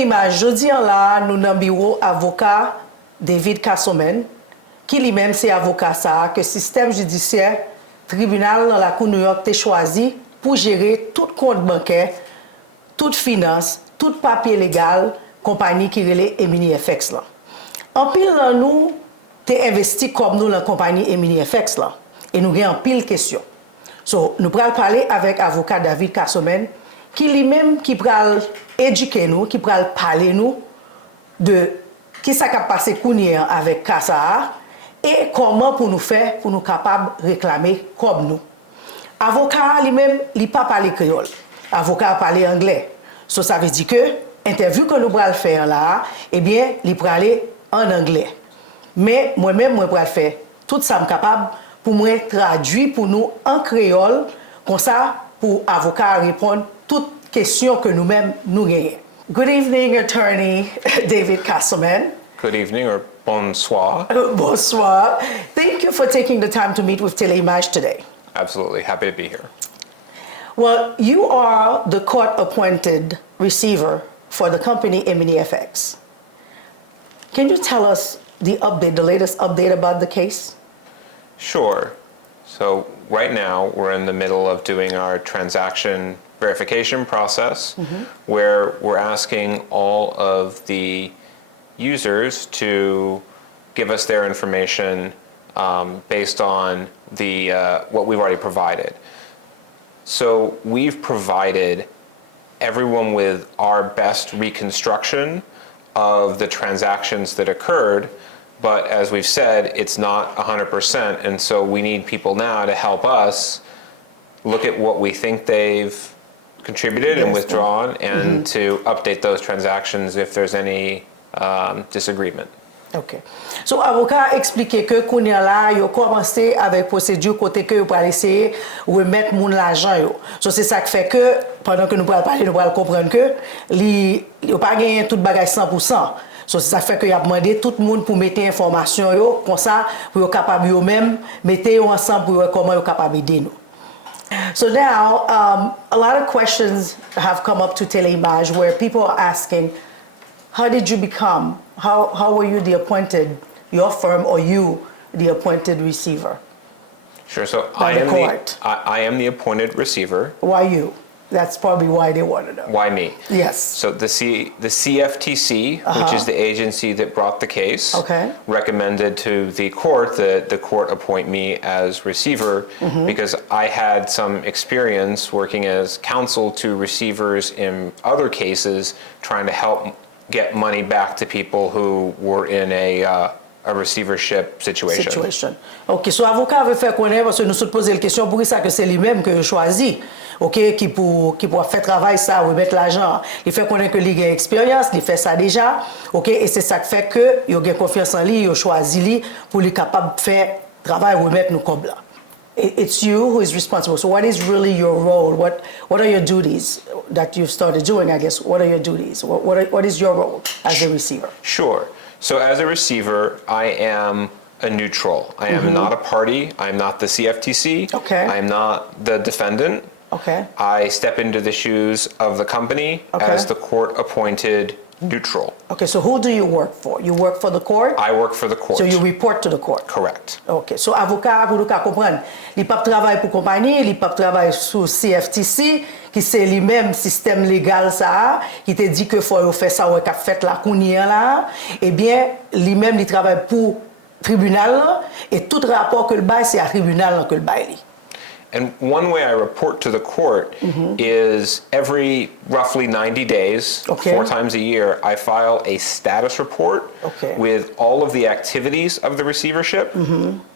téléimage, je dis là, nous avons bureau avocat David Castleman, qui lui-même c'est avocat ça, que système judiciaire, tribunal dans la Cour New York t'a choisi pour gérer tout compte bancaire, toute finance, tout papier légal, compagnie qui relève EminiFx là. En pile dans nous, t'es investi comme nous la compagnie EminiFx là, et nous avons en pile question. So, nous allons parler avec avocat David Castleman, qui lui-même qui va éduquer nous, qui va parler nous de qui ça a passé avec Kassa et comment pour nous faire pour nous capables de réclamer comme nous. Avocat lui-même, il pas parler créole. Avocat parler anglais. So, ça veut dire que l'interview que nous allons faire là, eh bien, il peut aller en anglais. Mais moi-même, moi, je vais faire tout ça capable pour moi traduire pour nous en créole, comme ça, pour avocat répondre toutes questions que nous-mêmes nous gagnons. Good evening, attorney David Castleman. Good evening or bonsoir. Bonsoir. Thank you for taking the time to meet with Téléimage today. Absolutely, happy to be here. Well, you are the court-appointed receiver for the company EminiFx. Can you tell us the latest update about the case? Sure. So right now we're in the middle of doing our transaction verification process, where we're asking all of the users to give us their information based on the what we've already provided. So we've provided everyone with our best reconstruction of the transactions that occurred, but as we've said, it's not 100%, and so we need people now to help us look at what we think they've contributed and withdrawn, and to update those transactions if there's any disagreement. OK. So, avocat expliqué que qu'on y a là, il a commencé avec procédure côté que pour essayer de remettre mon l'argent yo. So c'est ça qui fait que pendant que nous allons parler, nous allons comprendre que il a pas gagné tout bagage 100%. So c'est ça fait que il a demandé tout le monde pour mettre information yo comme ça pour être capable yo même mettre ensemble pour voir comment yo capable aider nous. So now, a lot of questions have come up to Téléimage where people are asking, how did you become? How were you the appointed, your firm or you, the appointed receiver? Sure. So By the court. I am the appointed receiver. Why you? That's probably why they want to know. Why me? Yes. So the CFTC, which is the agency that brought the case, recommended to the court that the court appoint me as receiver because I had some experience working as counsel to receivers in other cases, trying to help get money back to people who were in a receivership situation. OK, so avocat veut faire connaître parce que nous sommes posé la question pour ça que c'est lui-même que choisi. OK, qui pour faire travail ça, remettre l'argent. Il fait connaître que il a expérience, il fait ça déjà. OK, et c'est ça qui fait que il a confiance en lui, il a choisi lui pour lui capable de faire travail remettre nous comme là. It's you who is responsible. So what is really your role? What are your duties that you've started doing, I guess? What are your duties? What is your role as a receiver? Sure. So as a receiver, I am a neutral. I am not a party. I'm not the CFTC. Okay. I'm not the defendant. Okay. I step into the shoes of the company as the court-appointed neutral. Okay, so who do you work for? You work for the court? I work for the court. So you report to the court? Correct. Okay, so avocat, pour nous comprendre, il pas travailler pour compagnie, il pas travailler sous CFTC, qui c'est lui-même système légal ça, qui te dit que faut faire ça ou qu'a fait la kounia là, eh bien, lui-même il travaille pour tribunal et tout rapport que le bail c'est à tribunal que le bail. And one way I report to the court is every roughly 90 days, 4 times a year, I file a status report with all of the activities of the receivership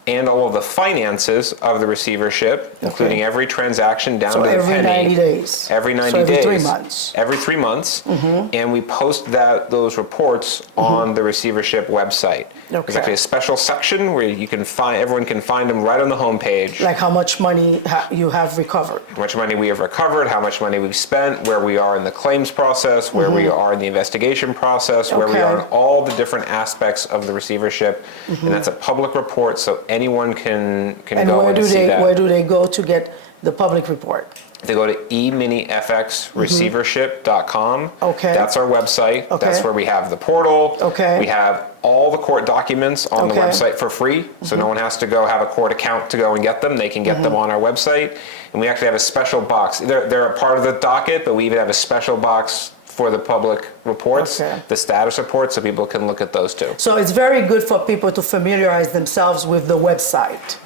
and all of the finances of the receivership, including every transaction down to the penny. Every 90 days. Every 90 so every days. 3 months. Every 3 months. And we post those reports on the receivership website. There's actually a special section where you can everyone can find them right on the homepage. Like how much money you have recovered. How much money we have recovered, how much money we've spent, where we are in the claims process, where we are in the investigation process, where we are in all the different aspects of the receivership. And that's a public report, so anyone can go and see that. Where do they go to get the public report? They go to EminiFxReceivership.com. Okay. That's our website. Okay. That's where we have the portal. Okay. We have all the court documents on the Okay. website for free, so no one has to go have a court account to go and get them. They can get them on our website. And we actually have a special box. They're a part of the docket, but we even have a special box for the public reports, Okay. the status reports, so people can look at those too. So it's very good for people to familiarize themselves with the website.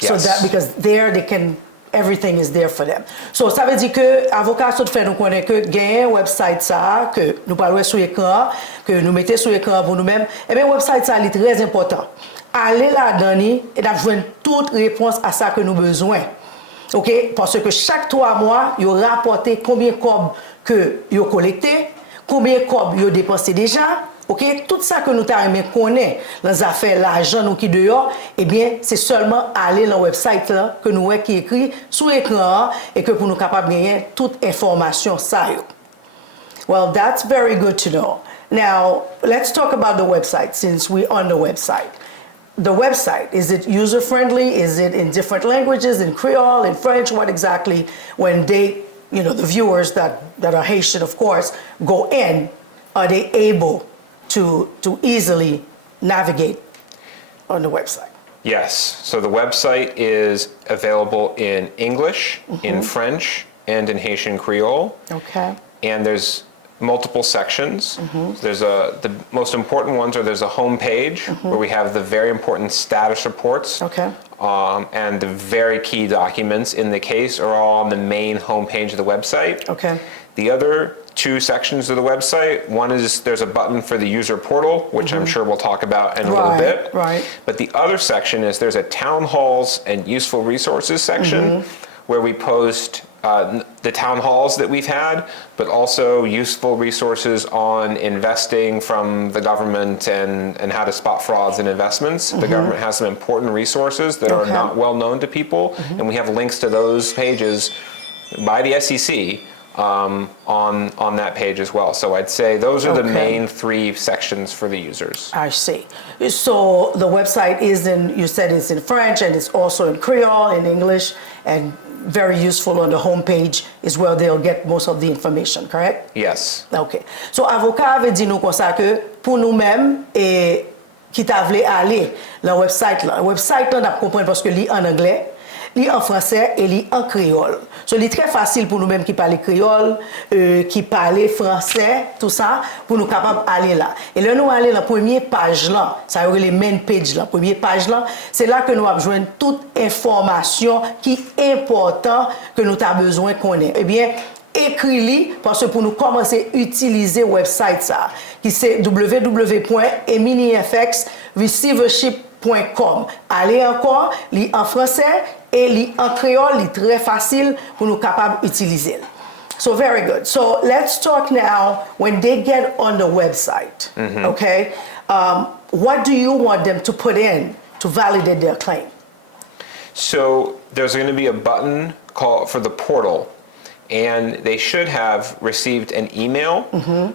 So Yes. that, because there they can, everything is there for them. So ça veut dire que avocat saute fait nous connaît que gagne website ça que nous parlons sur écran, que nous mettez sur écran pour nous-mêmes. Eh bien website ça est très important. Allez là-dedans et d'avoir toute réponse à ça que nous besoin. OK, parce que chaque 3 mois, il rapporté combien de cob que yo collecté, combien de cob yo dépensé déjà. OK, tout ça que nous t'avons connaît dans les affaires l'argent nous qui dehors, eh bien, c'est seulement aller dans le website là que nous voyons qui écrit sur l'écran et que pour nous capables de gagner toute information ça yo. Well, that's very good to know. Now, let's talk about the website since we're on the website. The website, is it user-friendly? Is it in different languages, in Creole, in French? What exactly, when they, the viewers that are Haitian, of course, go in, are they able to easily navigate on the website? Yes, so the website is available in English, in French, and in Haitian Creole. Okay. And there's multiple sections. There's the most important ones are there's a home page where we have the very important status reports. Okay. And the very key documents in the case are all on the main home page of the website. Okay. The other 2 sections of the website, one is there's a button for the user portal, which I'm sure we'll talk about in a little bit. Right. But the other section is there's a town halls and useful resources section where we post the town halls that we've had, but also useful resources on investing from the government and how to spot frauds in investments. The government has some important resources that are not well known to people, and we have links to those pages by the SEC on that page as well. So I'd say those are the main 3 sections for the users. I see. So the website is you said it's in French and it's also in Creole, in English, and very useful on the homepage is where they'll get most of the information, correct? Yes. OK. So avocat avait dit nous comme ça que pour nous-mêmes et qui t'a voulu aller dans le website là. Le website là, on a compris parce que lit en anglais, lit en français et lit en créole. So lit très facile pour nous-mêmes qui parlent créole, qui parlent français, tout ça, pour nous capables aller là. Et là nous aller dans la première page là, ça y aurait les main page là, première page là, c'est là que nous avons besoin de toute information qui est importante que nous avons besoin qu'on ait. Eh bien, écris-les parce que pour nous commencer à utiliser le website ça, qui c'est www.EminiFxReceivership.com. Allez encore, lis en français et lis en créole, lis très facile pour nous capables d'utiliser. So very good. So let's talk now when they get on the website, okay? What do you want them to put in to validate their claim? So there's going to be a button called for the portal, and they should have received an email.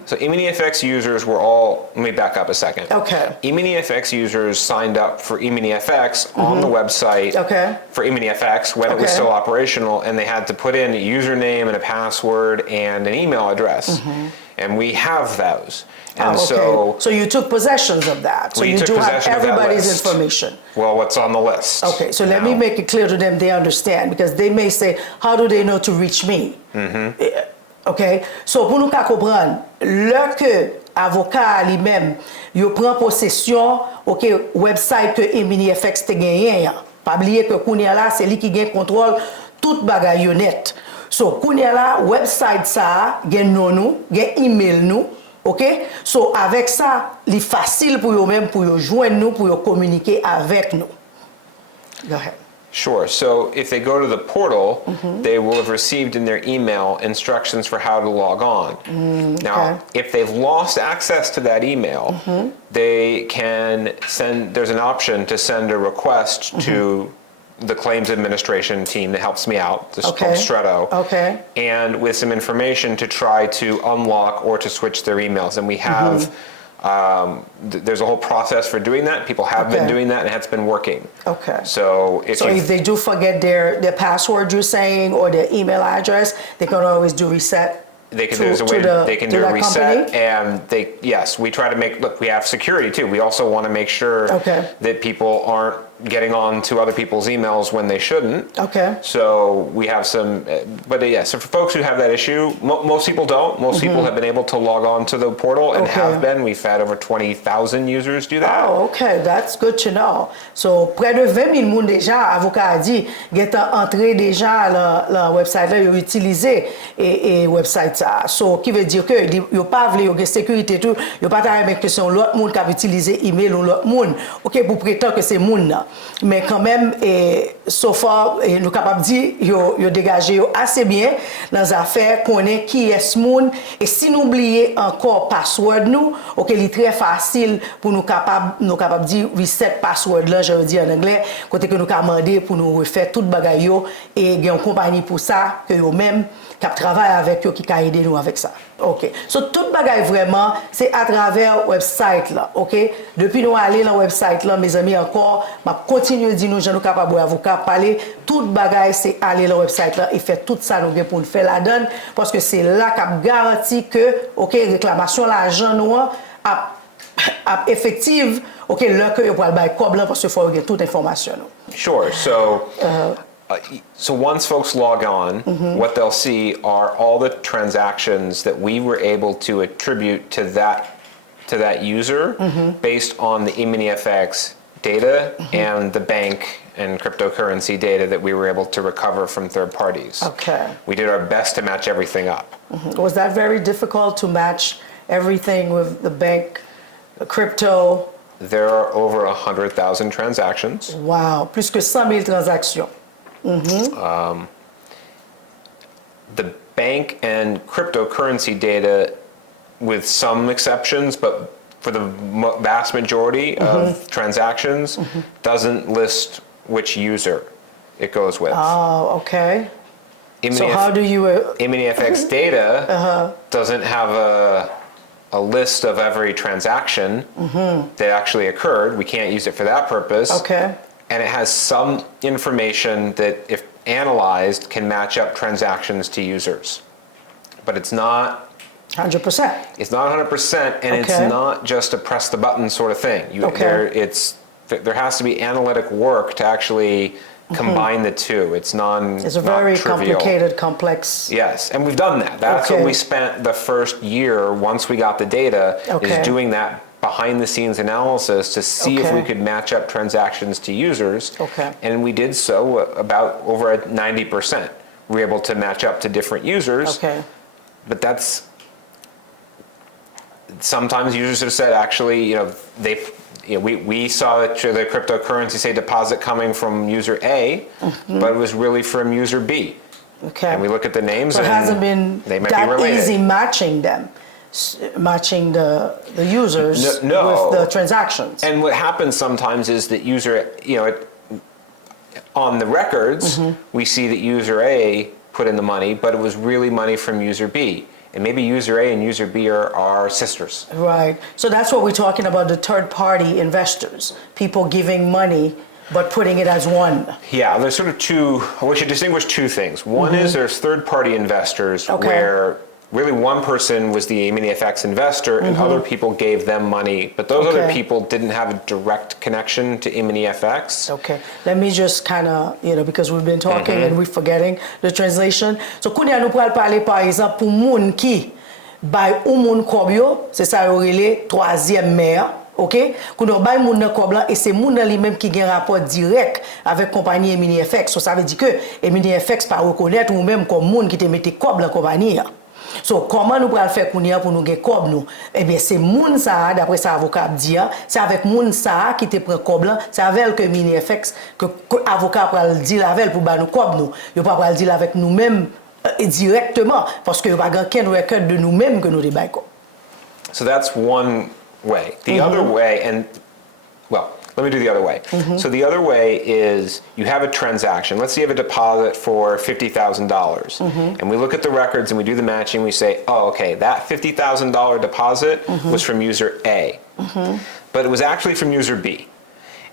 So EminiFx users were all, let me back up a second. Okay. EminiFx users signed up for EminiFx on the website for EminiFx when it was still operational, and they had to put in a username and a password and an email address. And we have those. And so you took possessions of that. So you do have everybody's information. Well, what's on the list? Okay, so let me make it clear to them they understand, because they may say, how do they know to reach me? Okay, so pour nous comprendre, lorsque avocat lui-même, il prend possession, ok, website que EminiFx te gagné, pas oublier que Kounia là, c'est lui qui gagne contrôle toute bagaille net. So Kounia là, website ça, gagne nous, gagne email nous. OK? So, avec ça, c'est facile pour eux-mêmes, pour eux joindre nous, pour eux communiquer avec nous. Go ahead. Sure. So, if they go to the portal, they will have received in their email instructions for how to log on. Now, if they've lost access to that email, they can send, there's an option to send a request to the claims administration team that helps me out, this is called Stretto, and with some information to try to unlock or to switch their emails. And we have There's a whole process for doing that. People have been doing that, and it's been working. Okay. So if they do forget their password, you're saying, or their email address, they can always do reset. There's a way they can do a reset, and we try to we have security too. We also want to make sure that people aren't getting on to other people's emails when they shouldn't. Okay. So we have some, so for folks who have that issue, most people don't. Most people have been able to log on to the portal and have been. We've had over 20,000 users do that. Oh, okay, that's good to know. So près de 20 000 moun déjà, avocat a dit, get entré déjà le website là, ils utilisé et website ça. So qui veut dire que yo pas vle yo sécurité tout, yo pas ta avec question l'autre monde qui a utilisé email ou l'autre monde. OK, pour prétendre que c'est monde là. Mais quand même, so far, nous capables de dire, yo dégagé assez bien dans les affaires, qu'on est qui est ce monde. Et si nous oublions encore password nous, ok, il est très facile pour nous capables de dire reset password là, je veux dire en anglais, côté que nous demander pour nous refaire toute bagaille yo, et il y a une compagnie pour ça, que yo même, qui travaille avec eux, qui a aidé nous avec ça. OK. So, toute bagaille vraiment, c'est à travers le website là. OK. Depuis nous aller dans le website là, mes amis, encore, je continue à dire nous, je nous capables d'avocat parler. Toute bagaille, c'est aller dans le website là et faire tout ça nous pour nous faire la donne. Parce que c'est là qu'on garantit que, OK, réclamation l'argent nous a effective. OK, là que vous pouvez le cob là parce qu'il faut avoir toute information. Sure. So once folks log on, what they'll see are all the transactions that we were able to attribute to that user based on the EminiFx data and the bank and cryptocurrency data that we were able to recover from third parties. Okay. We did our best to match everything up. Was that very difficult to match everything with the bank, the crypto? There are over 100,000 transactions. Wow, plus que 100,000 transactions. The bank and cryptocurrency data, with some exceptions, but for the vast majority of transactions, doesn't list which user it goes with. Oh, okay. So how do you... EminiFx data doesn't have a list of every transaction that actually occurred. We can't use it for that purpose. Okay. And it has some information that, if analyzed, can match up transactions to users. But it's not 100%. It's not 100%, and it's not just a press the button sort of thing. There has to be analytic work to actually combine the two. It's It's a very complicated, complex. Yes, and we've done that. That's what we spent the first year, once we got the data, is doing that behind-the-scenes analysis to see if we could match up transactions to users. And we did so about over 90%. We were able to match up to different users. But that's... Sometimes users have said, actually, we saw the cryptocurrency say deposit coming from user A, but it was really from user B. And we look at the names, so it hasn't been that easy matching them, matching the users with the transactions. And what happens sometimes is that user, on the records, we see that user A put in the money, but it was really money from user B. And maybe user A and user B are sisters. Right. So that's what we're talking about, the third-party investors, people giving money but putting it as one. Yeah, there's sort of two, we should distinguish two things. One is there's third-party investors where really one person was the EminiFx investor and other people gave them money, but those other people didn't have a direct connection to EminiFx. Okay, let me just kind of, because we've been talking and we're forgetting the translation. So, kounya nou pral parler par exemple pour moun ki bay ou moun kob yo, c'est ça yo rele troisième mère. OK? Kounou bay moun nan kob lan et c'est moun nan li même qui gen rapport direct avec compagnie EminiFx. So ça veut dire que EminiFx pas reconnaître ou même comme moun qui te mette kob la compagnie. So, comment nous pouvons faire pour nous gagner cob nous? Eh bien, c'est moun ça, d'après ça avocat dit, c'est avec moun ça qui te prend cob là, c'est avec que EminiFx que avocat peut dire avec pour ba nous cob nous. Il pas pas dire avec nous-mêmes directement parce que pas aucun record de nous-mêmes que nous débaillons. So that's one way. The other way, and well, Let me do the other way. So the other way is you have a transaction. Let's say you have a deposit for $50,000. And we look at the records and we do the matching. We say, oh, okay, that $50,000 deposit was from user A. But it was actually from user B.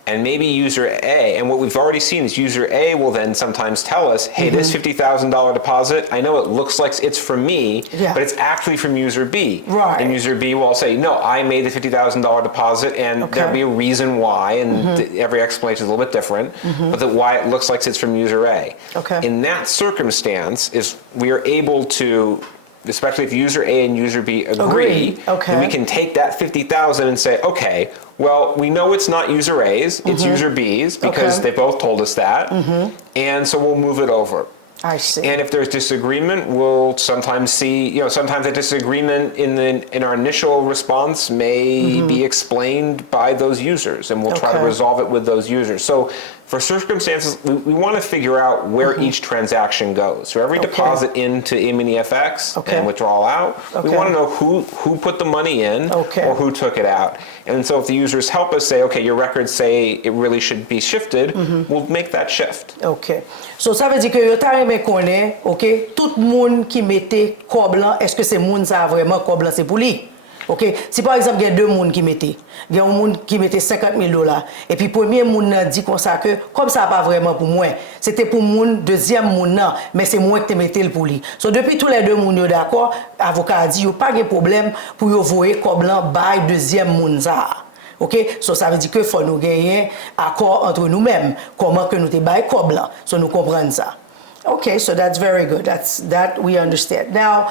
And maybe user A, and what we've already seen is user A will then sometimes tell us, hey, this $50,000 deposit, I know it looks like it's from me, but it's actually from user B. Right. And user B will say, no, I made the $50,000 deposit, and there'll be a reason why, and every explanation is a little bit different, but why it looks like it's from user A. In that circumstance, is we are able to, especially if user A and user B agree, then we can take that 50,000 and say, okay, well, we know it's not user A's, it's user B's, because they both told us that, and so we'll move it over. I see. And if there's disagreement, we'll sometimes see, sometimes a disagreement in our initial response may be explained by those users, and we'll try to resolve it with those users. So for circumstances, we want to figure out where each transaction goes. So every deposit into EminiFx and withdrawal out, we want to know who put the money in or who took it out. And so if the users help us say, okay, your records say it really should be shifted, we'll make that shift. Ok. So ça veut dire que yo ta remen connaît, ok, tout moun qui mette kob lan, est-ce que c'est moun ça vraiment kob lan c'est pour lui? Ok, si par exemple il y a deux moun qui mettent, il y a un moun qui mettait $50,000 et puis premier moun dit comme ça que comme ça pas vraiment pour moi, c'était pour moun deuxième moun nan, mais c'est moi qui te mettais le pour lui. So depuis tous les deux moun yo d'accord, avocat a dit yo pas de problème pour yo voyer kob lan bay deuxième moun ça. Ok, so ça veut dire que faut nous gagner accord entre nous-mêmes comment que nous te bay kob lan, so nous comprenons ça. Okay, so that's very good. That we understand. Now,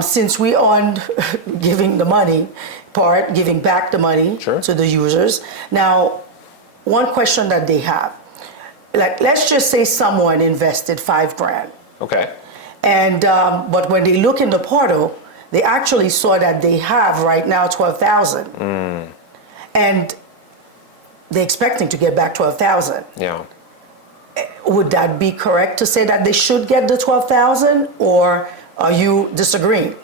since we on giving the money part, giving back the money to the users. Now, one question that they have, like let's just say someone invested $5,000. Okay. And but when they look in the portal, they actually saw that they have right now 12,000. And they're expecting to get back 12,000. Yeah. Would that be correct to say that they should get the 12,000, or are you disagreeing?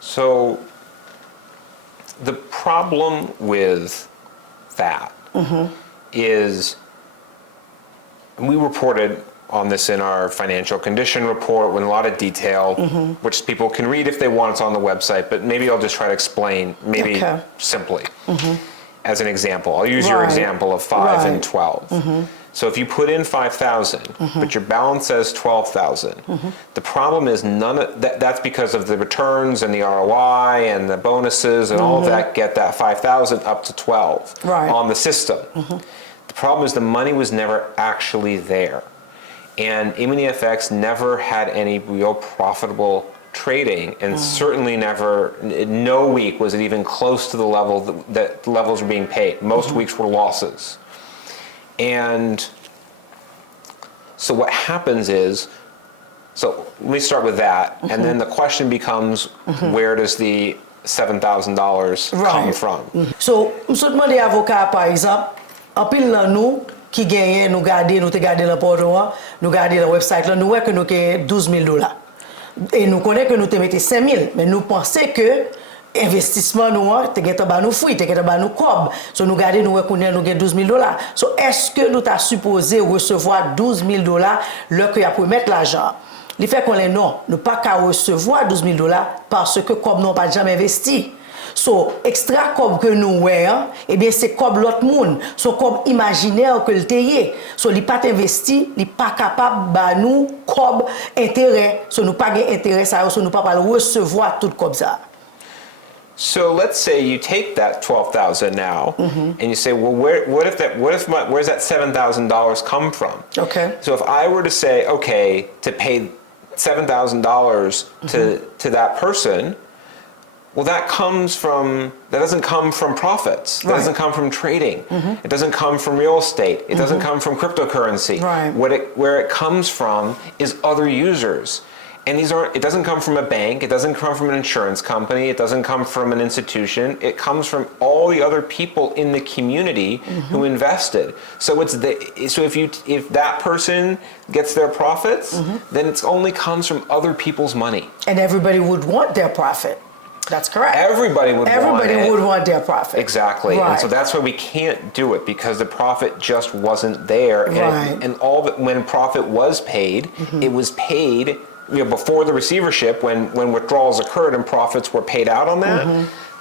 So the problem with that is, we reported on this in our financial condition report with a lot of detail, which people can read if they want. It's on the website, but maybe I'll just try to explain simply. As an example, I'll use your example of 5 and 12. So if you put in 5,000, but your balance says 12,000, the problem is none of that. That's because of the returns and the ROI and the bonuses and all of that get that 5,000 up to 12 on the system. The problem is the money was never actually there, and EminiFx never had any real profitable trading, and certainly never, no week was it even close to the level that levels were being paid. Most weeks were losses. And so what happens is, so let me start with that, and then the question becomes, where does the $7,000 come from? So, m'sou demande avocat par exemple, en pile nan nou qui gagne, nous te garder le porto, nous garder le website là, nous voyons que nous avons $12,000. Et nous connaissons que nous te mettons 5,000, mais nous pensons que investissement nous te geta ba nous fruit, te geta ba nous cob. So nous garder nous reconnaît nous gain $12,000. So est-ce que nous t'a supposé recevoir $12,000 le que y a pour mettre l'argent? Il fait qu'on est non, nous pas qu'à recevoir $12,000 parce que comme nous pas jamais investi. So extra comme que nous ouais, eh bien c'est comme l'autre monde, so comme imaginaire que le tayé. So li pas investi, li pas capable ba nous comme intérêt. So nous pas gain intérêt ça, so nous pas recevoir tout comme ça. So let's say you take that 12,000 now, and you say, well, where's that $7,000 come from? Okay. So if I were to say, okay, to pay $7,000 to that person, well, that doesn't come from profits. That doesn't come from trading. It doesn't come from real estate. It doesn't come from cryptocurrency. Where it comes from is other users. And it doesn't come from a bank, it doesn't come from an insurance company, it doesn't come from an institution, it comes from all the other people in the community who invested. So if that person gets their profits, then it only comes from other people's money. And everybody would want their profit. That's correct. Everybody would want their profit. Exactly. Right. And so that's why we can't do it, because the profit just wasn't there. Right. And when profit was paid, it was paid before the receivership, when withdrawals occurred and profits were paid out on that.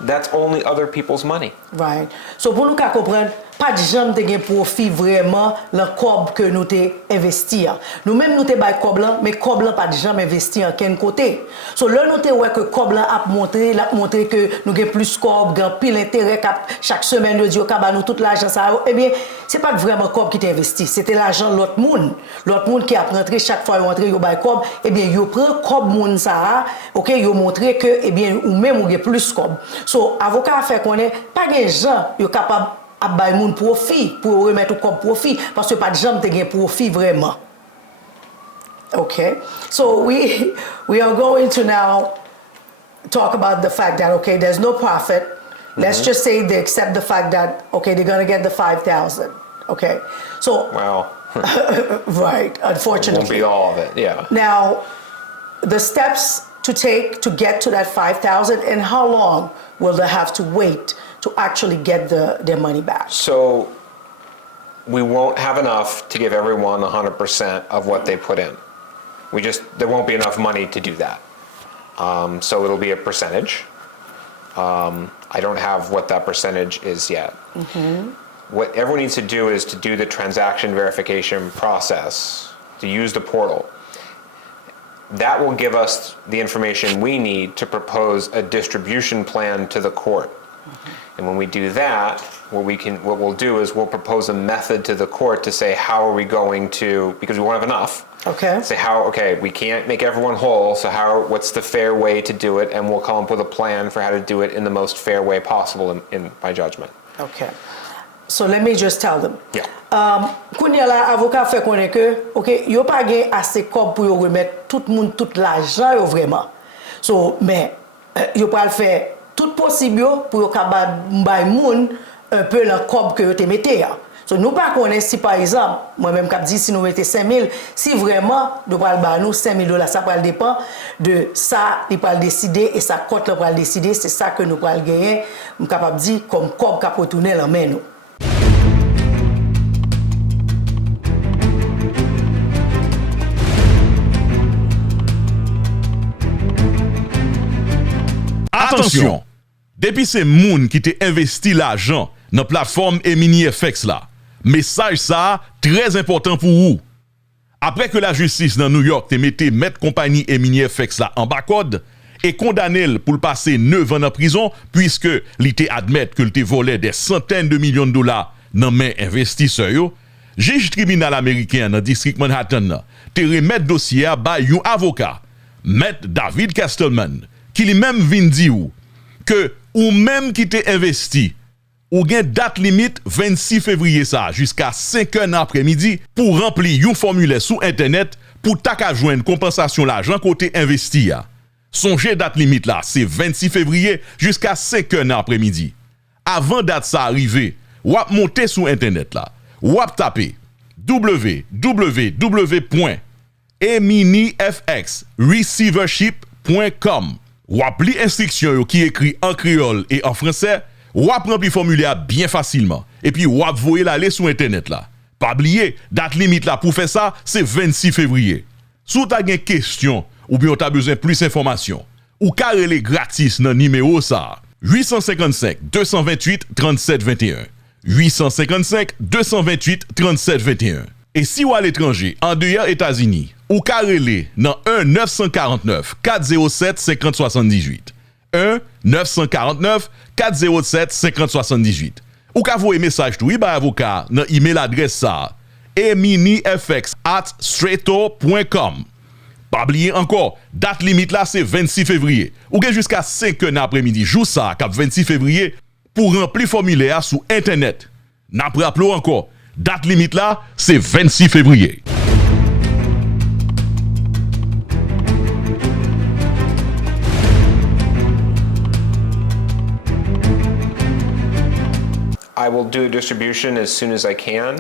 That's only other people's money. Right. So pour nous comprendre, pas de jamais te gen profit vraiment le cob que nous te investi. Nous même nous te bay cob là, mais cob là pas de jamais investi en ken côté. So là nous te ouais que cob là a montré que nous gen plus cob, gen pile intérêt chaque semaine de Dieu ka ba nous tout l'argent ça. Eh bien, c'est pas vraiment cob qui t'investi, c'était l'argent l'autre monde qui a rentré chaque fois rentré yo bay cob, eh bien yo prend cob monde ça, OK, yo montré que eh bien ou même ou gen plus cob. So avocat fait connaît pas gen gens yo capable à bay moun profit pour remettre comme profit parce que pas de gens te gen profit vraiment. Okay, so we are going to now talk about the fact that okay, there's no profit. Let's just say they accept the fact that okay, they're gonna get the 5,000. Okay, so well, right, unfortunately, won't be all of it. Yeah. Now, the steps to take to get to that 5,000, and how long will they have to wait to actually get their money back? So we won't have enough to give everyone 100% of what they put in. There won't be enough money to do that. So it'll be a percentage. I don't have what that percentage is yet. What everyone needs to do is to do the transaction verification process, to use the portal. That will give us the information we need to propose a distribution plan to the court. And when we do that, what we'll do is we'll propose a method to the court to say how are we going to, because we won't have enough. Okay. Say we can't make everyone whole, so what's the fair way to do it, and we'll come up with a plan for how to do it in the most fair way possible in my judgment. Okay. So let me just tell them. Yeah. Kounya la avocat fait connaître que OK, yo pas gen assez cob pour yo remettre tout monde tout l'argent yo vraiment. So mais yo pas le faire tout possible pour yo capable bay moun un peu le cob que yo te mettez. So nous pas connaît si par exemple moi-même cap dit si nous mettez 5,000, si vraiment nous pas ba nous $5,000, ça va dépend de ça, il va décider et sa cote là va décider, c'est ça que nous va gagner, on capable dire comme cob cap retourner en main nous. Attention, depuis c'est moun qui te investi l'argent dans plateforme EminiFx là. Message ça très important pour vous. Après que la justice dans New York te mette mettre compagnie EminiFx là en bas code et condamné pour le passer 9 ans en prison puisque il te admet que il te volé des centaines de millions de dollars dans main investisseurs yo, juge tribunal américain dans district Manhattan te remettre dossier à ba yon avocat, Maître David Castleman, qui lui-même vient dire que ou même qui te investi ou gen date limite 26 février ça jusqu'à 5 heures après-midi pour remplir un formulaire sur internet pour ta ka joindre compensation l'argent côté investi ya. Songez date limite là, c'est 26 février jusqu'à 5 heures après-midi. Avant date ça arriver, ou ap monter sur internet là, ou ap taper www.eminifxreceivership.com. Ou ap li instruction qui écrit en créole et en français, ou ap rempli formulaire bien facilement. Et puis ou ap voyer l'aller sur internet là. Pas oublier, date limite là pour faire ça, c'est 26 février. Si tu as une question ou bien tu as besoin de plus d'informations, ou carrelé gratis dans numéro ça, 855 228 37 21. 855 228 37 21. Et si ou à l'étranger, en dehors États-Unis, ou carrelé dans 1-949-407-5078. 1-949-407-5078. Ou ka voye message tout ba avocat dans email adresse ça eminifx@straightto.com. Pas oublier encore, date limite là c'est 26 février. Ou gen jusqu'à 5 heures après-midi, jour ça cap 26 février pour remplir formulaire sur internet. N'a rappelé encore, date limite là c'est 26 février. I will do a distribution as soon as I can.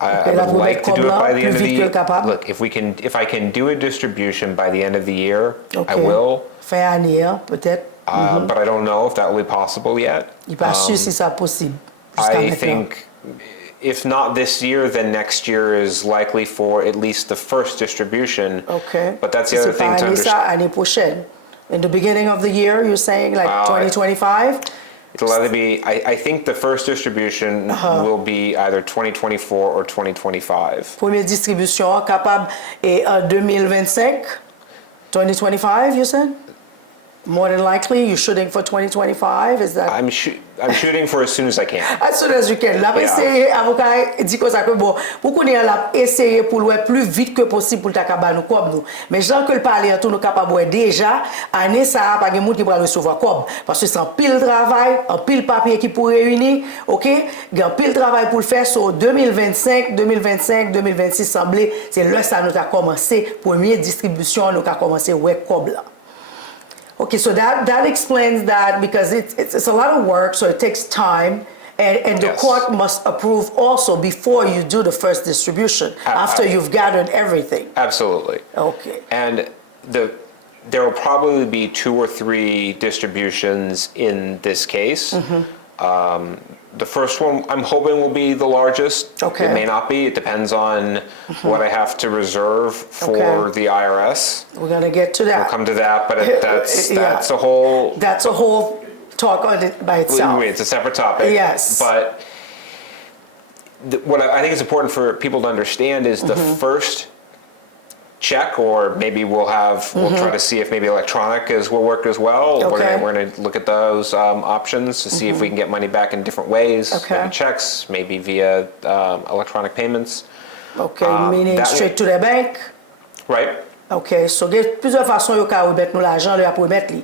I would like to do it by the end of the year. Look, if I can do a distribution by the end of the year, I will. Fin année, peut-être. but I don't know if that will be possible yet. Il n'est pas sûr si c'est possible jusqu'à I maintenant. think if not this year, then next year is likely for at least the first distribution. Okay. But that's the other thing to understand. Année prochaine. In the beginning of the year, you're saying like 2025? It'll either be, I think the first distribution will be either 2024 or 2025. Première distribution capable et en 2025? 2025, you said? More than likely, you're shooting for 2025? Is that? I'm shooting for as soon as I can. As soon as you can. La essayer, avocat dit comme ça que bon, pour qu'on ait la essayer pour le plus vite que possible pour ta cabane comme nous. Mais gens que le parler tout nous capable déjà année ça pas de monde qui va recevoir comme parce que c'est un pile travail, un pile papier qui pour réunir, OK? Il y a un pile travail pour le faire sur 2025, 2026 semblé, c'est là ça nous a commencé première distribution nous a commencé ouais comme là. Okay, so that explains that because it's a lot of work, so it takes time, and the court must approve also before you do the first distribution, after you've gathered everything. Absolutely. Okay. And there will probably be 2 or 3 distributions in this case. The first one I'm hoping will be the largest. Okay. It may not be. It depends on what I have to reserve for the IRS. We're gonna get to that. We'll come to that, but that's a whole. That's a whole talk on it by itself. It's a separate topic. Yes. But what I think is important for people to understand is the first check, or maybe we'll try to see if maybe electronic will work as well. Okay. We're going to look at those options to see if we can get money back in different ways. Okay. Maybe checks, maybe via electronic payments. Okay, meaning straight to the bank. Right. Okay, so il y a plusieurs façons yo ka remettre nous l'argent là pour mettre li.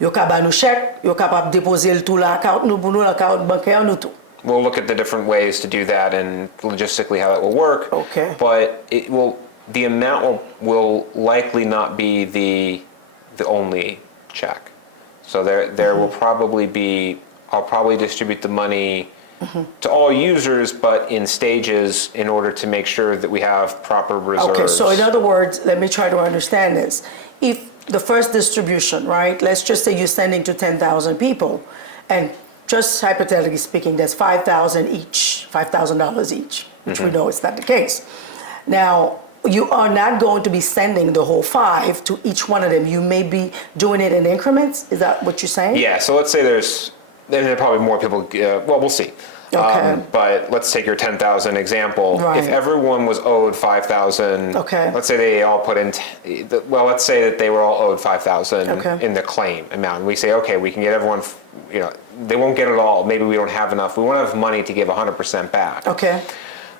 Yo ka ba nous chèque, yo capable déposer le tout là compte nous pour nous la compte bancaire nous tout. We'll look at the different ways to do that and logistically how that will work. Okay. But the amount will likely not be the only check. So there will probably be, I'll probably distribute the money to all users, but in stages in order to make sure that we have proper reserves. Okay, so in other words, let me try to understand this. If the first distribution, right, let's just say you're sending to 10,000 people, and just hypothetically speaking, that's $5,000 each, $5,000 each, which we know is not the case. Now, you are not going to be sending the whole 5 to each one of them. You may be doing it in increments. Is that what you're saying? Yeah, so let's say there are probably more people, well, we'll see. Okay. But let's take your 10,000 example. Right. If everyone was owed 5,000, okay. Let's say they all put in, let's say that they were all owed 5,000 okay. in the claim amount. And we say, okay, we can get everyone, they won't get it all. Maybe we don't have enough. We won't have money to give 100% back. Okay.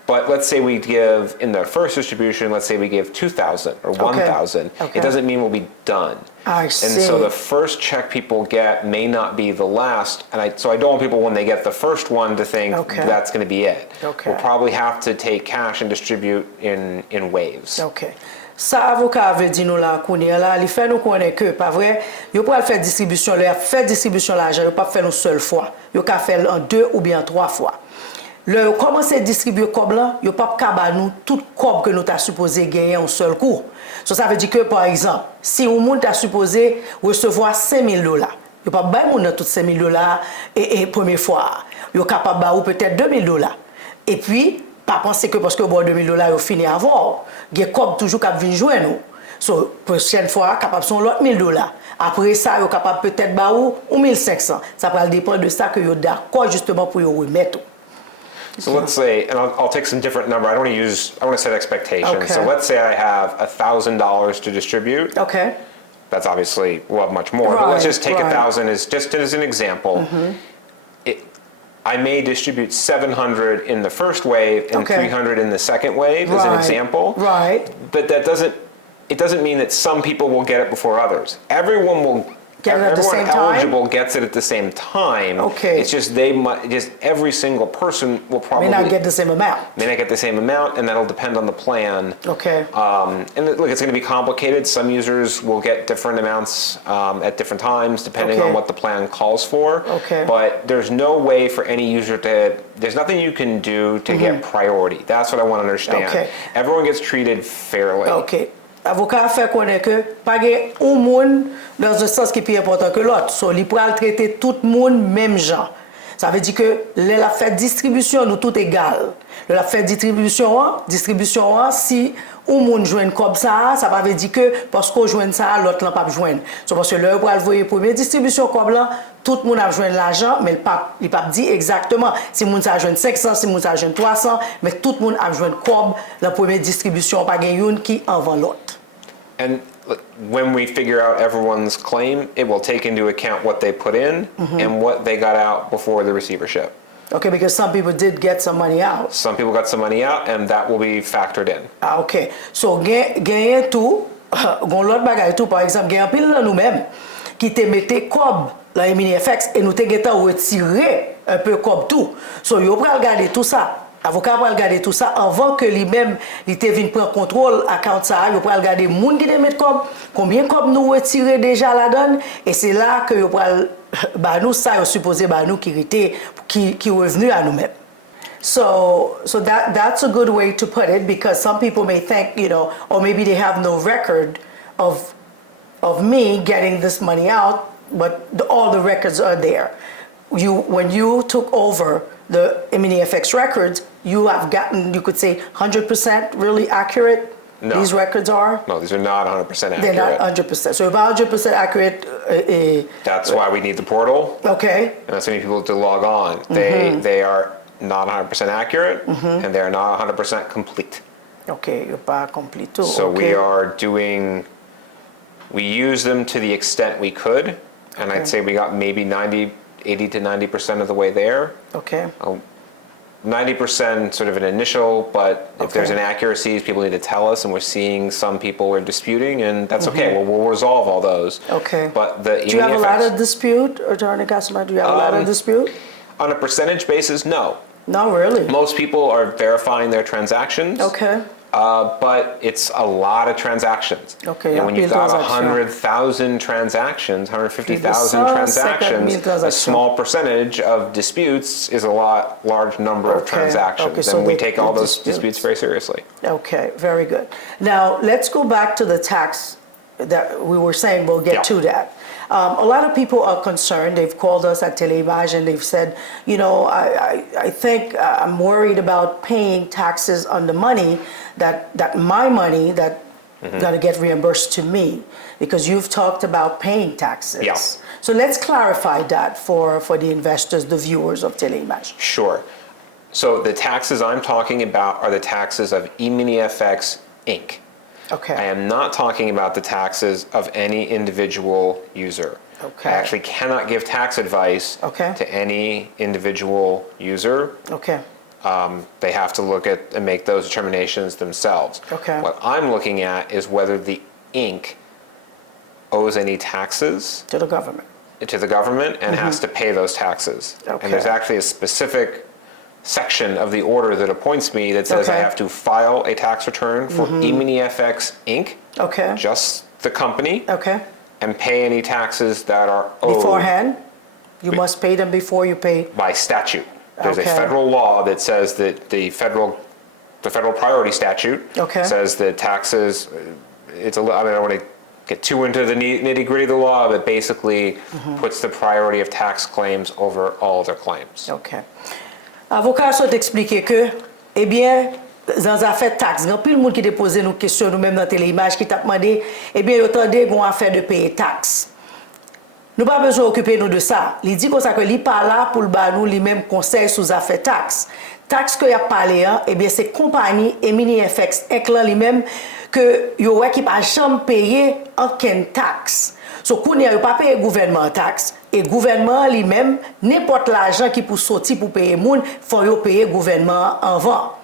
But let's say we give, in the first distribution, let's say we give 2,000 or 1,000. Okay. It doesn't mean we'll be done. I see. And so the first check people get may not be the last. And so I don't want people, when they get the first one, to think that's going to be it. Okay. We'll probably have to take cash and distribute in waves. Okay. Ça, avocat avait dit nous là, qu'on est là, il fait nous connaître que, pas vrai, il peut faire distribution, il fait distribution l'argent, il peut pas faire une seule fois. Il peut faire en 2 ou bien 3 fois. Le commencer à distribuer comme là, il pas capable nous tout comme que nous t'a supposé gagner en seul coup. So, ça veut dire que par exemple, si un monde t'a supposé recevoir $5,000, il pas ben moun tout $5,000 et première fois, il capable ba ou peut-être $2,000. Et puis pas penser que parce que bon $2,000 il fini à avoir, il comme toujours cap venir joindre nous. So prochaine fois capable son l'autre $1,000. Après ça, il capable peut-être ba ou 1,500. Ça va dépendre de ça que yo d'accord justement pour yo remettre. So let's say, and I'll take some different number. I want to set expectations. Okay. So let's say I have $1,000 to distribute. Okay. That's obviously, we'll have much more. Right, but let's just take right. 1,000 as an example. I may distribute 700 in the first wave and 300 in the second wave as an example. Right. But it doesn't mean that some people will get it before others. Everyone will get it at the same time? eligible gets it at the same time. Okay. It's just every single person will probably May not get the same amount. May not get the same amount, and that'll depend on the plan. Okay. And look, it's going to be complicated. Some users will get different amounts at different times, depending on what the plan calls for. Okay. But there's no way for any user there's nothing you can do to get priority. That's what I want to understand. Okay. Everyone gets treated fairly. Okay. avocat fait connaître que pas un monde dans un sens qui est plus important que l'autre. So, il pourra traiter tout le monde même genre. Ça veut dire que la fait distribution, nous tout égal. La fait distribution, si un monde joue comme ça veut dire que parce qu'on joue ça, l'autre n'a pas besoin. So, parce que là, pour le première distribution comme là, tout le monde a besoin de l'argent, mais il pas dit exactement si le monde a besoin de 500, si le monde a besoin de 300, mais tout le monde a besoin de quoi la première distribution, pas une qui en vend l'autre. And when we figure out everyone's claim, it will take into account what they put in and what they got out before the receivership. Okay, because some people did get some money out. Some people got some money out, and that will be factored in. Ah, ok. So, gagner tout, l'autre bagaille tout, par exemple, gagner pile nous-mêmes, qui te mette comme la EminiFx et nous te retirer un peu comme tout. So, yo pral regarder tout ça. Avocat va regarder tout ça avant que lui-même il te vienne prendre contrôle account ça, il va regarder moun qui te met comme combien comme nous retirer déjà la donne et c'est là que il va bah nous ça supposé bah nous qui revenu à nous-mêmes. So that's a good way to put it because some people may think, you know, or maybe they have no record of me getting this money out, but all the records are there. When you took over the EminiFx records, you have gotten, you could say, 100% really accurate? No. These records are? No, these are not 100% accurate. They're not 100%. So about 100% accurate. That's why we need the portal. Okay. And that's why we need people to log on. They are not 100% accurate, and they are not 100% complete. Okay, you're pas complete too. So okay. we use them to the extent we could, and I'd say we got maybe 80 to 90% of the way there. Okay. 90% sort of an initial, but if there's inaccuracies, people need to tell us, and we're seeing some people are disputing, and that's okay. We'll resolve all those. Okay. But the do you have a lot of dispute, Attorney Castleman? Do you have a lot of dispute? On a percentage basis, no. No, really? Most people are verifying their transactions. Okay. But it's a lot of transactions. Okay, and when you've got 100,000 transactions, 150,000 transactions, a small percentage of disputes is a large number of transactions. Okay, so and we take all those disputes very seriously. Okay, very good. Now, let's go back to the tax that we were saying. We'll get to that. A lot of people are concerned. They've called us at Téléimage and they've said, you know, I think I'm worried about paying taxes on the money that my money that gonna get reimbursed to me, because you've talked about paying taxes. Yeah. So let's clarify that for the investors, the viewers of Téléimage. Sure. So the taxes I'm talking about are the taxes of EminiFx Inc. Okay. I am not talking about the taxes of any individual user. Okay. I actually cannot give tax advice to any individual user. Okay. They have to look at and make those determinations themselves. Okay. What I'm looking at is whether the Inc. owes any taxes To the government. And has to pay those taxes. Okay. And there's actually a specific section of the order that appoints me that says I have to file a tax return for EminiFx Inc. Okay. Just the company. Okay. And pay any taxes that are owed. Beforehand? You must pay them before you pay? By statute. There's a Okay. federal law that says that the federal priority statute says that taxes, I don't want to get too into the nitty-gritty of the law, but basically puts the priority of tax claims over all other claims. Okay. Avocat souhaite expliquer que, eh bien, dans les affaires de taxes, il y a plus de monde qui a posé nos questions nous-mêmes dans Téléimage qui t'a demandé, eh bien, attendez, qu'on affaire de payer taxes. Nous pas besoin d'occuper nous de ça. Il dit comme ça que il pas là pour le nous lui-même conseil sous affaires taxes. Taxes que y a parlé eh bien c'est compagnie EminiFx inclus lui-même que yo ouais qui pas jamais payer aucune taxe. So qu'on y a pas payer gouvernement taxe et gouvernement lui-même n'importe l'argent qui pour sortir pour payer moun faut yo payer gouvernement avant.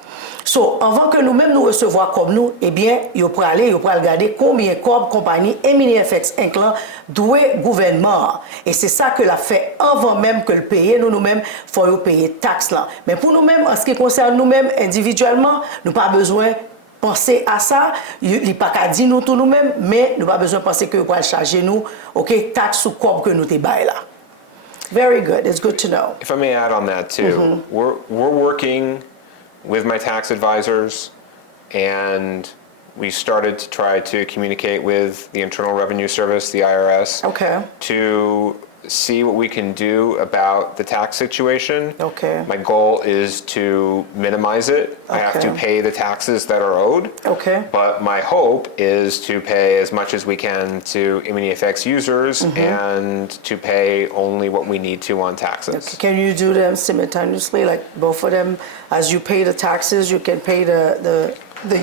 So, avant que nous-mêmes nous recevoir comme nous, eh bien, il faut aller regarder combien de compagnie EminiFx inclus doit gouvernement. Et c'est ça que l'a fait avant même que le payer, nous-mêmes, il faut payer taxe là. Mais pour nous-mêmes, en ce qui concerne nous-mêmes individuellement, nous pas besoin penser à ça. Il n'y a pas qu'à dire nous tout nous-mêmes, mais nous pas besoin penser que vous allez charger nous, ok, taxe ou corps que nous te bail là. Very good. It's good to know. If I may add on that too, we're working with my tax advisors, and we started to try to communicate with the Internal Revenue Service, the IRS, to see what we can do about the tax situation. My goal is to minimize it. I have to pay the taxes that are owed. But my hope is to pay as much as we can to EminiFx users and to pay only what we need to on taxes. Can you do them simultaneously, like both of them? As you pay the taxes, you can pay the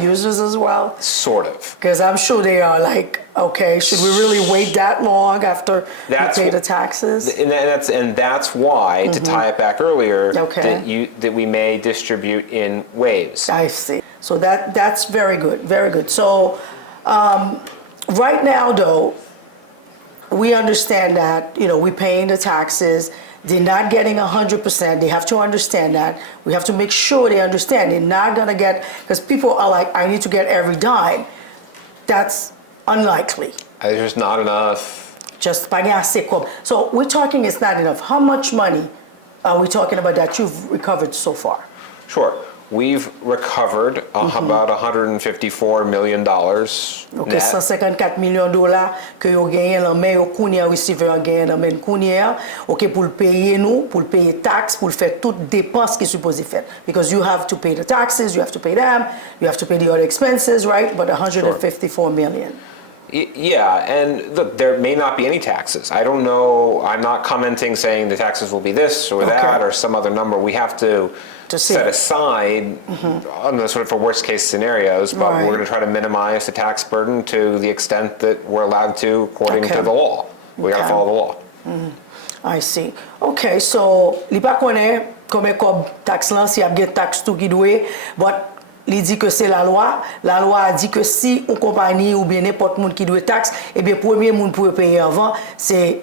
users as well? Sort of. Because I'm sure they are like, okay, should we really wait that long after you pay the taxes? And that's why, to tie it back earlier, that we may distribute in waves. I see. So that's very good, very good. So right now, though, we understand that, we're paying the taxes. They're not getting 100%. They have to understand that. We have to make sure they understand. They're not going to get, because people are like, I need to get every dime. That's unlikely. There's just not enough. Just so we're talking it's not enough. How much money are we talking about that you've recovered so far? Sure. We've recovered about $154 million OK, net. $154 millions que vous gagnez dans main au kounia receiver gagne dans main kounia, OK, pour le payer nous, pour le payer taxes, pour le faire toutes dépenses qui supposé faire. Because you have to pay the taxes, you have to pay them, you have to pay the other expenses, right? But 154 million. Yeah, and look, there may not be any taxes. I don't know. I'm not commenting saying the taxes will be this or that or some other number. We have to set aside on the sort of for worst case scenarios, but we're going to try to minimize the tax burden to the extent that we're allowed to according to the law. We got to follow the law. I see. Okay, so li pa konnen combien kob tax lan si ap gen tax tout ki doué, but il dit que c'est la loi. La loi a dit que si une compagnie ou bien n'importe monde qui doit taxe, eh bien premier monde pour payer avant, c'est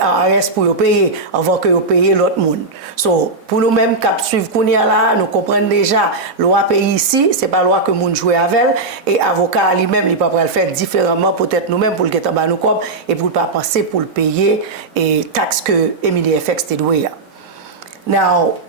ARS pour payer avant que payer l'autre monde. So pour nous mêmes cap suivre kounia là, nous comprenons déjà loi pays ici, c'est pas loi que monde jouer avec et avocat lui-même il pas le faire différemment peut-être nous-mêmes pour le get en bas nous cob et pour pas penser pour le payer et taxe que EminiFx te doit. Now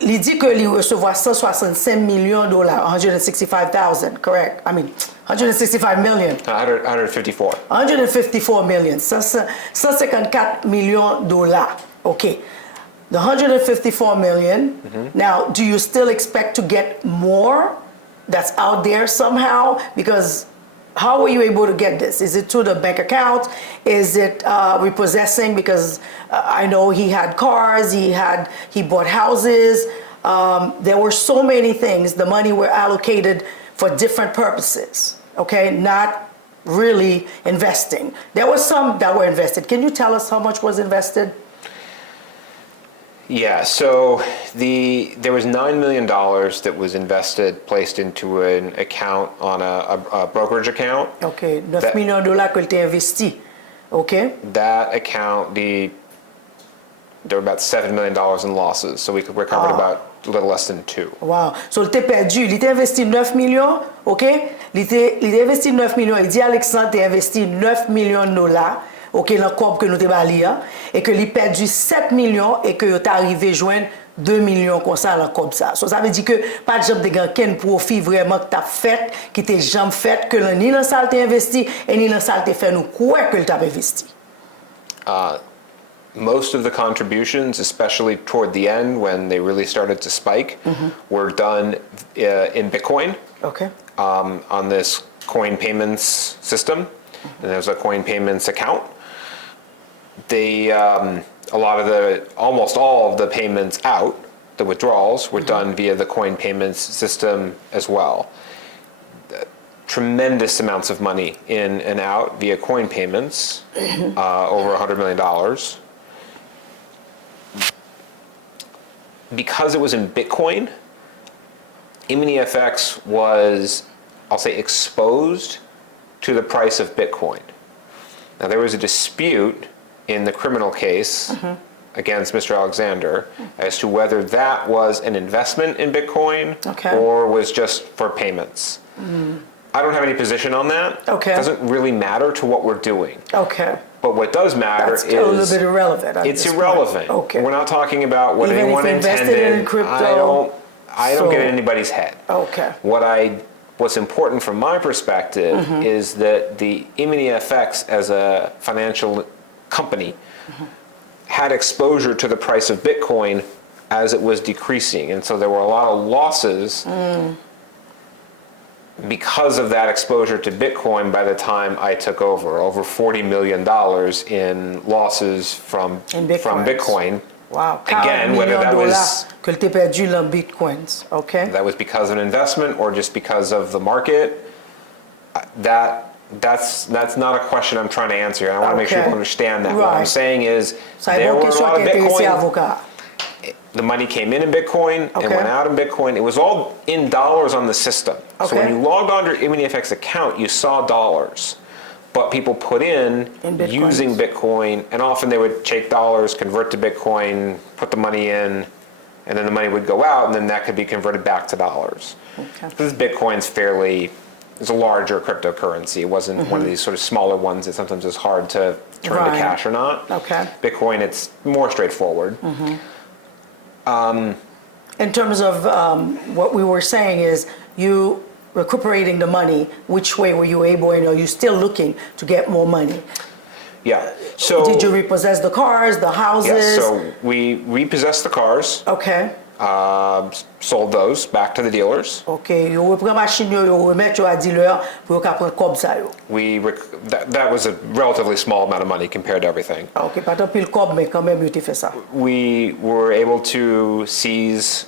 il dit que il recevoir 165 millions de dollars, 165,000, correct? I mean, 165 million. 154. 154 million. 154 millions de dollars. Okay. The 154 million. Now, do you still expect to get more that's out there somehow? Because how were you able to get this? Is it through the bank account? Is it repossessing? Because I know he had cars, he bought houses. There were so many things. The money were allocated for different purposes. Okay, not really investing. There were some that were invested. Can you tell us how much was invested? Yeah, so there was $9 million that was invested, placed into an account on a brokerage account. Okay, $9 millions que tu investi. Okay. That account, there were about $7 million in losses, so we recovered about a little less than 2. Wow. So il t'a perdu, il t'a investi 9 millions, OK? Il t'a investi 9 millions, il dit Alexandre t'a investi 9 millions de dollars. OK, dans le corps que nous t'ai bali, et que il perdu 7 millions et que tu arrivé joindre 2 millions comme ça dans comme ça. So, ça veut dire que pas de jamais de gagner profit vraiment que tu as fait, qui t'es jamais fait, que ni dans ça t'es investi et ni dans ça t'es fait nous quoi que tu as investi. Most of the contributions, especially toward the end when they really started to spike, were done in Bitcoin. Okay. On this coin payments system, and there's a coin payments account. Almost all of the payments out, the withdrawals, were done via the coin payments system as well. Tremendous amounts of money in and out via coin payments, over $100 million. Because it was in Bitcoin, EminiFx was, I'll say, exposed to the price of Bitcoin. Now, there was a dispute in the criminal case against Mr. Alexander as to whether that was an investment in Bitcoin or was just for payments. I don't have any position on that. It doesn't really matter to what we're doing. But what does matter is a little bit irrelevant. It's irrelevant. We're not talking about what even anyone if invested intended. in crypto, I don't get in anybody's head. What I what's important from my perspective is that the EminiFx as a financial company had exposure to the price of Bitcoin as it was decreasing. And so there were a lot of losses because of that exposure to Bitcoin by the time I took over $40 million in losses from Bitcoin. Wow. Again, whether that was que tu perdu dans bitcoins, okay? that was because of an investment or just because of the market, that's not a question I'm trying to answer here. I want to make sure people understand that. What I'm saying is there were a lot of Bitcoin. The money came in Bitcoin and went out in Bitcoin. It was all in dollars on the system. So when you logged on to your EminiFx account, you saw dollars. But people put in using Bitcoin, and often they would take dollars, convert to Bitcoin, put the money in, and then the money would go out, and then that could be converted back to dollars. This Bitcoin's it's a larger cryptocurrency. It wasn't one of these sort of smaller ones that sometimes is hard to turn to cash or not. Bitcoin, it's more straightforward. In terms of what we were saying is you recuperating the money, which way were you able, and are you still looking to get more money? Yeah. So did you repossess the cars, the houses? Yes, so we repossessed the cars. Okay. Sold those back to the dealers. Okay. You reprend machine yo remet yo à dealer pour yo prendre cob ça yo. That was a relatively small amount of money compared to everything. Okay, pas tant pile cob mais quand même yo t'ai fait ça. We were able to seize,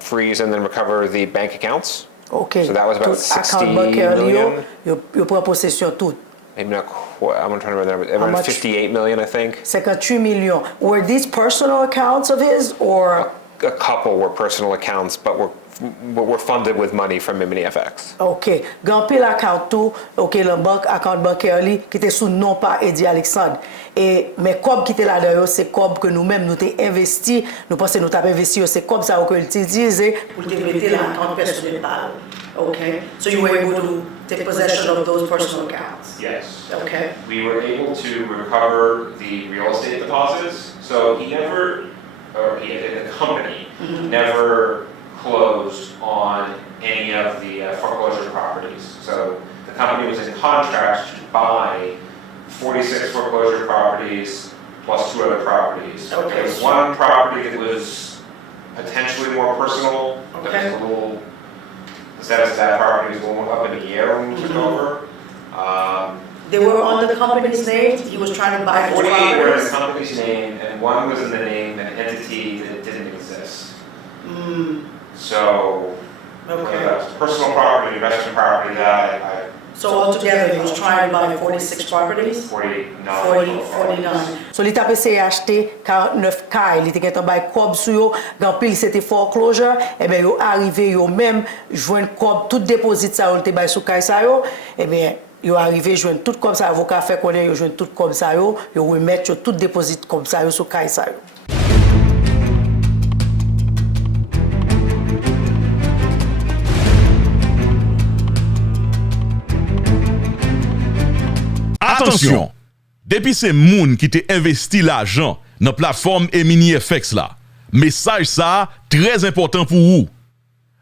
freeze, and then recover the bank accounts. Okay. So that was about 60 million. You prend possession tout. Maybe not quite. I'm trying to remember. Around 58 million, I think. 58 millions. Were these personal accounts of his, or? A couple were personal accounts, but were funded with money from EminiFx. OK. Gan pile account tout, OK, le banque account bancaire li qui était sous nom par Eddie Alexandre. Et mais cob qui était là dedans, c'est cob que nous-mêmes nous t'ai investi, nous pensons nous t'avons investi, c'est cob ça que utilisé pour te mettre l'account personnel par. Okay. So you were able to take possession of those personal accounts? Yes. Okay. We were able to recover the real estate deposits. So the company never closed on any of the foreclosure properties. So the company was in contract to buy 46 foreclosure properties plus 2 other properties. Okay. There was one property that was potentially more personal. Okay. The status of that property was a little up in the air when we took over. They were on the company's name. He was trying to buy 48 were in the company's name, and one was in the name of an entity that didn't exist. So, whether that's personal property, investment property, So altogether, he was trying to buy 46 properties? 49. So, il t'a essayé d'acheter 49 cas, il était en bail cob sur yo, quand pile c'était foreclosure, et bien, yo arrivé yo même joindre cob tout déposit ça, il était bail sous caille ça yo, et bien, yo arrivé joindre tout comme ça, avocat fait connaître yo joindre tout comme ça yo remettre yo tout déposit comme ça yo sous caille ça yo. Attention, depuis c'est moun qui te investi l'argent dans la plateforme EminiFx là, message ça très important pour vous.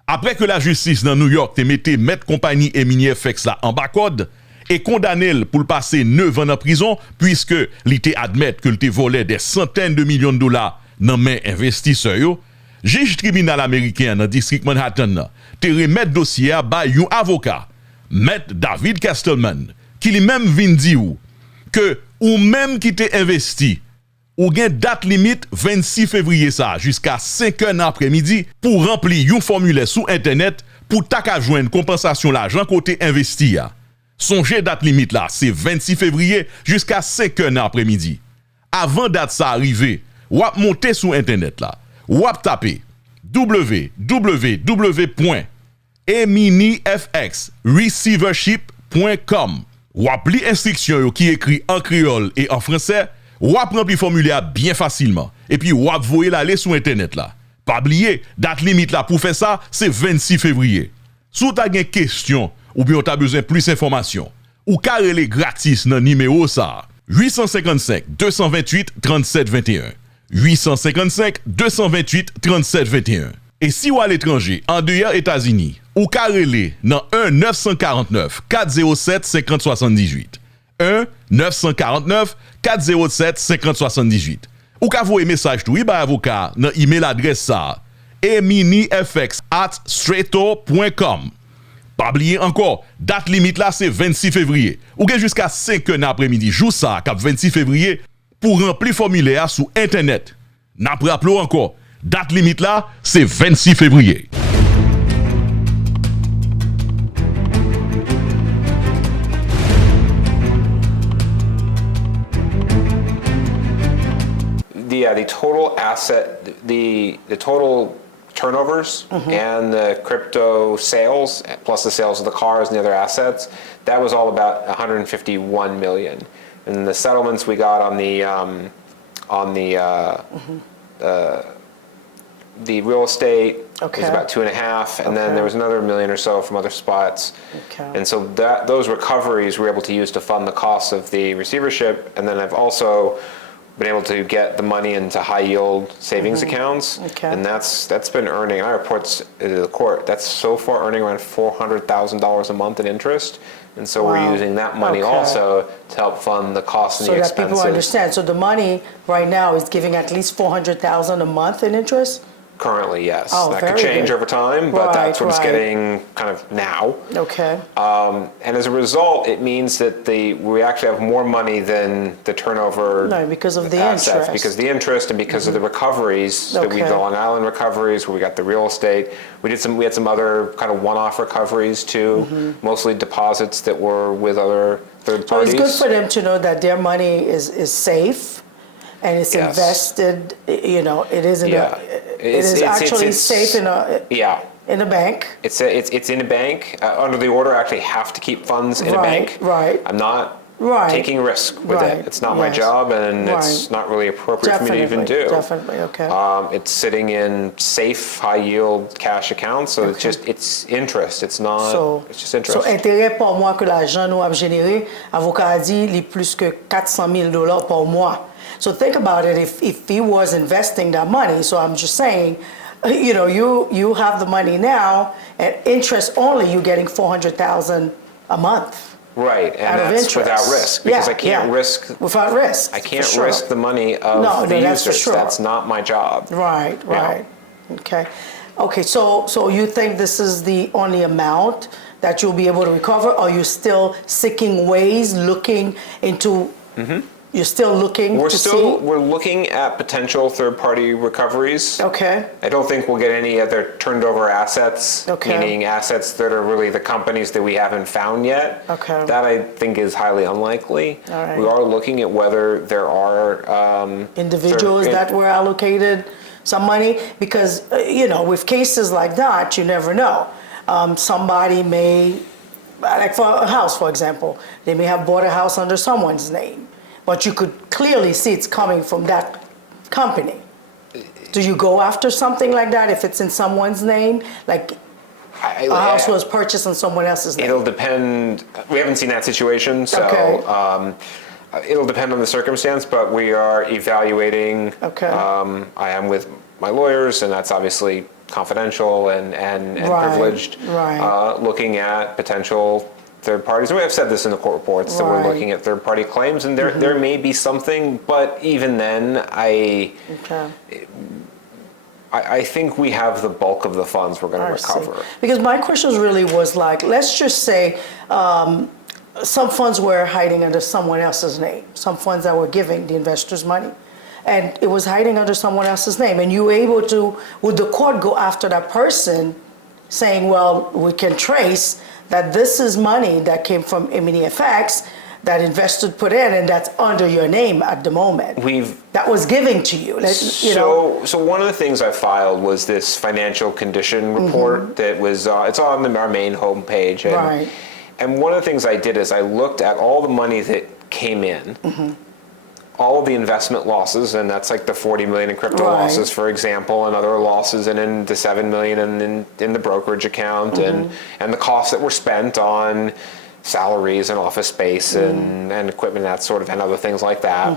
Après que la justice dans New York te mette mettre compagnie EminiFx là en bas code et condamné pour le passer 9 ans en prison puisque il te admet que il te volé des centaines de millions de dollars dans main investisseurs yo, juge tribunal américain dans district Manhattan te remet dossier à un avocat, Maître David Castleman, qui lui-même vient dire que ou même qui te investi ou gen date limite 26 février ça jusqu'à 5h après-midi pour remplir un formulaire sur internet pour ta ka joindre compensation l'argent côté investi a. Songez date limite là, c'est 26 février jusqu'à 5h après-midi. Avant date ça arriver, ou ap monter sur internet là, ou ap taper www.eminifxreceivership.com. Ou ap li instruction qui écrit en créole et en français, ou ap rempli formulaire bien facilement. Et puis ou ap voyer l'aller sur internet là. Pas oublier, date limite là pour faire ça, c'est 26 février. Si t'as une question ou bien t'as besoin plus d'informations, ou carrelé gratis dans numéro ça, 855 228 37 21. 855 228 37 21. Et si ou à l'étranger, en dehors États-Unis, ou ka rele nan 1-949-407-5078. 1-949-407-5078. Ou ka voye message tou ba avocat nan email adresse ça EminiFx@straighttalk.com. Pas oublier encore, date limite là c'est 26 février. Ou gen jusqu'à 5 heures après-midi, jour ça, cap 26 février, pour remplir formulaire sur internet. N'a rappelons encore, date limite là c'est 26 février. The total asset, the total turnovers and the crypto sales, plus the sales of the cars and the other assets, that was all about 151 million. And the settlements we got on the real estate was about 2.5, and then there was another 1 million or so from other spots. And so those recoveries we were able to use to fund the costs of the receivership, and then I've also been able to get the money into high yield savings accounts, and that's been earning. I report to the court that's so far earning around $400,000 a month in interest, and so we're using that money also to help fund the costs and the expenses. So that people understand. So the money right now is giving at least $400,000 a month in interest. Currently, yes. Oh, that could change over time, but that's what it's getting kind of now. And as a result, it means that we actually have more money than the turnover. No, because of the assets, interest. because the interest and because of the recoveries that we the Long Island recoveries, where we got the real estate. We had some other kind of one-off recoveries too, mostly deposits that were with other third parties. So it's good for them to know that their money is safe. And it's invested, it is actually safe in a bank. It's in a bank. Under the order, I actually have to keep funds in a bank. I'm not taking risk with it. It's not my job, and it's not really appropriate for me to even do. It's sitting in safe, high-yield cash accounts, so it's interest. It's just interest. So intérêt par mois que l'argent nous a généré, avocat a dit, il plus que $400,000 par mois. So think about it, if he was investing that money, so I'm just saying, you have the money now, and interest only, you're getting $400,000 a month. Right, and that's without risk, because I can't risk. Without risk. I can't risk the money of the users. That's not my job. Right. Okay, so you think this is the only amount that you'll be able to recover, or are you still seeking ways, looking into... You're still looking to see? We're looking at potential third-party recoveries. Okay. I don't think we'll get any other turned over assets, meaning assets that are really the companies that we haven't found yet. Okay. That I think is highly unlikely. All right. We are looking at whether there are individuals that were allocated some money, because with cases like that, you never know. Somebody may, like for a house, for example, they may have bought a house under someone's name. But you could clearly see it's coming from that company. Do you go after something like that if it's in someone's name? Like a house was purchased in someone else's name? It'll depend. We haven't seen that situation, so it'll depend on the circumstance, but we are evaluating. I am with my lawyers, and that's obviously confidential and privileged, looking at potential third parties. And we have said this in the court reports that we're looking at third-party claims, and there may be something, but even then, I think we have the bulk of the funds we're going to recover. Because my question really was like, let's just say some funds were hiding under someone else's name, some funds that were giving the investors money, and it was hiding under someone else's name, and you were able to, would the court go after that person saying, well, we can trace that this is money that came from EminiFx that investors put in, and that's under your name at the moment. That was given to you. So one of the things I filed was this financial condition report that was it's on our main homepage. And one of the things I did is I looked at all the money that came in, all of the investment losses, and that's like the 40 million in crypto losses, for example, and other losses, and in the 7 million in the brokerage account, and the costs that were spent on salaries and office space and equipment, that sort of, and other things like that.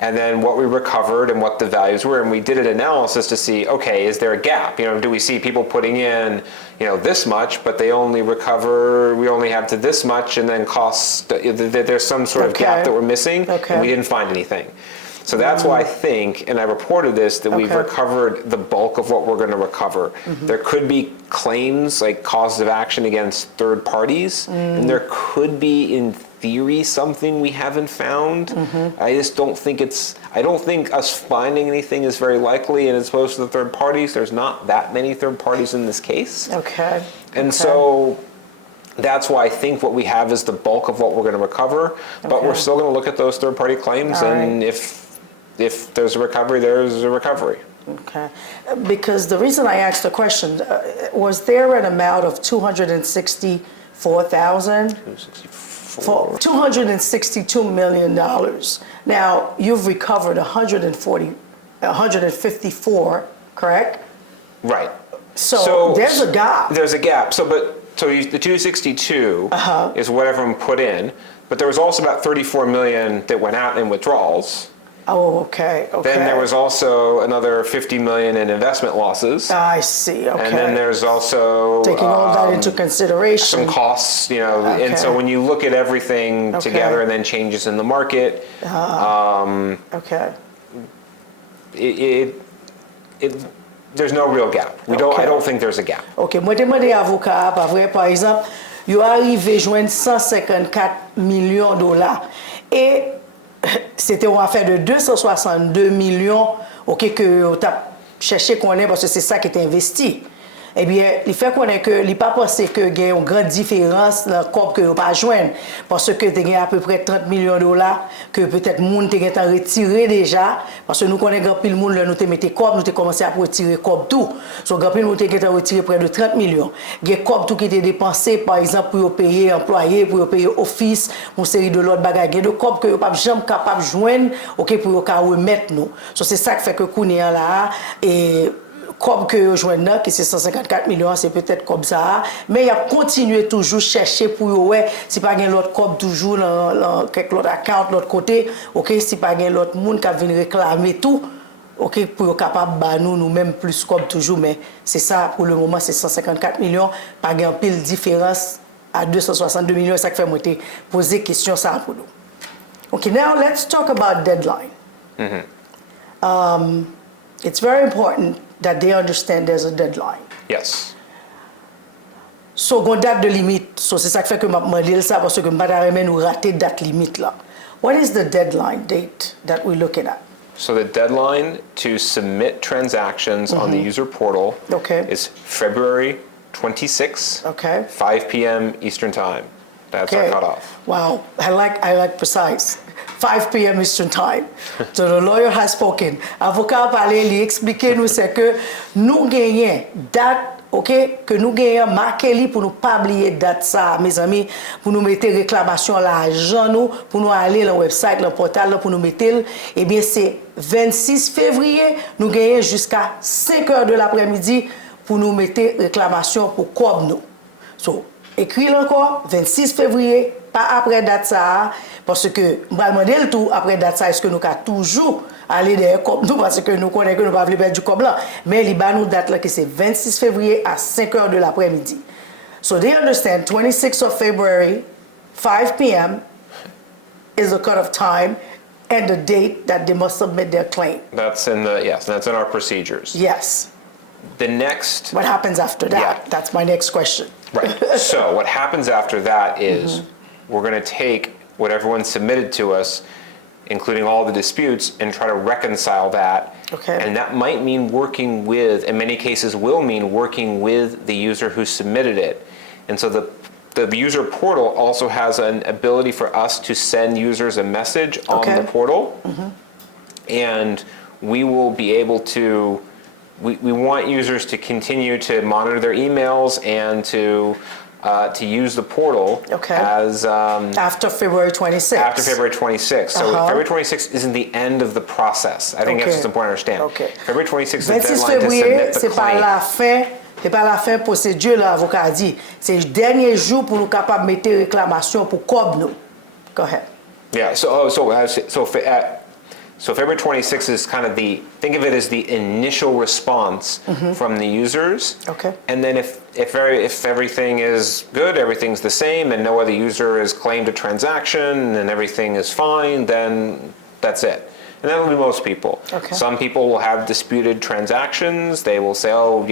and then what we recovered and what the values were, and we did an analysis to see, okay, is there a gap? Do we see people putting in, this much, but we only have to this much, and then costs, there's some sort of gap that we're missing, and we didn't find anything. So that's why I think, and I reported this, that we've recovered the bulk of what we're going to recover. There could be claims like causes of action against third parties, and there could be, in theory, something we haven't found. I just don't think I don't think us finding anything is very likely, and as opposed to the third parties, there's not that many third parties in this case. And so that's why I think what we have is the bulk of what we're going to recover, but we're still going to look at those third party claims, and if there's a recovery, there's a recovery. Okay, because the reason I asked the question, was there an amount of $262 million? Now, you've recovered 154, correct? Right. So there's a gap. There's a gap. So the 262 is what everyone put in, but there was also about 34 million that went out in withdrawals. Oh, okay. Then there was also another 50 million in investment losses. I see. Okay. And then there's also taking all that into consideration. Some costs, and so when you look at everything together and then changes in the market, there's no real gap. I don't think there's a gap. OK, moi demandé avocat, pas vrai, par exemple, il arrivé joindre 154 millions de dollars et c'était une affaire de 262 millions, OK, que tu as cherché qu'on ait parce que c'est ça qui est investi. Eh bien, il fait qu'on est que il pas pensé que il y a une grande différence dans le corps que pas joindre parce que tu as à peu près 30 millions de dollars que peut-être monde t'es retiré déjà parce que nous connaissons grand pile monde là nous te mettez corps nous te commencé à retirer corps tout. So grand pile monde t'es retiré près de 30 millions. Il y a corps tout qui était dépensé par exemple pour payer employés, pour payer office, une série de l'autre bagages de corps que pas jamais capable joindre OK pour remettre nous. So c'est ça qui fait que Kounia là et comme que je joue là, qui c'est 154 millions, c'est peut-être comme ça, mais il a continué toujours chercher pour ouais, si pas gain l'autre comme toujours dans quelque autre account l'autre côté, OK, si pas gain l'autre monde qui vient réclamer tout, OK, pour capable ba nous même plus comme toujours, mais c'est ça pour le moment, c'est 154 millions, pas gain pile différence à 262 millions, ça qui fait monter poser question ça pour nous. OK, now let's talk about deadline. It's very important that they understand there's a deadline. Yes. So, gon date de limite. So, c'est ça qui fait que m'a demandé ça parce que m'pa remen nous rater date limite là. What is the deadline date that we're looking at? So the deadline to submit transactions on the user portal is February 26, 5 p.m. Eastern Time. That's our cutoff. Wow, I like precise. 5 p.m. Eastern Time. So the lawyer has spoken. Avocat a parlé, il expliqué nous c'est que nous gagnons date, OK, que nous gagnons marqué pour nous pas oublier date ça, mes amis, pour nous mettre réclamation l'argent nous, pour nous aller dans le website, le portal pour nous mettre, eh bien c'est 26 février, nous gagnons jusqu'à 5 heures de l'après-midi pour nous mettre réclamation pour corps nous. So, écrit encore 26 février, pas après date ça, parce que je vais demander le tout après date ça, est-ce que nous avons toujours aller derrière comme nous, parce que nous connaissons que nous ne pouvons pas perdre du comme là. Mais il y a une date là que c'est 26 février à 5 heures de l'après-midi. So they understand 26th of February, 5 p.m. is the cut-off time and the date that they must submit their claim. That's in that's in our procedures. Yes. The next. What happens after that? Yeah. That's my next question. Right. So what happens after that is we're going to take what everyone submitted to us, including all the disputes, and try to reconcile that. Okay. And that might mean working with, in many cases will mean working with the user who submitted it. And so the user portal also has an ability for us to send users a message on the portal. And we will be able to, we want users to continue to monitor their emails and to use the portal as after February 26th. After February 26th. So February 26th isn't the end of the process. I think that's just important to understand. February 26th is the deadline to submit the claim. C'est pas la fin procédure l'avocat a dit. C'est le dernier jour pour nous capable mettre So February 26th is kind of think of it as the initial response from the users. Okay. And then if everything is good, everything's the same, and no other user has claimed a transaction, and everything is fine, then that's it. And that will be most people. Okay. Some people will have disputed transactions. They will say, oh,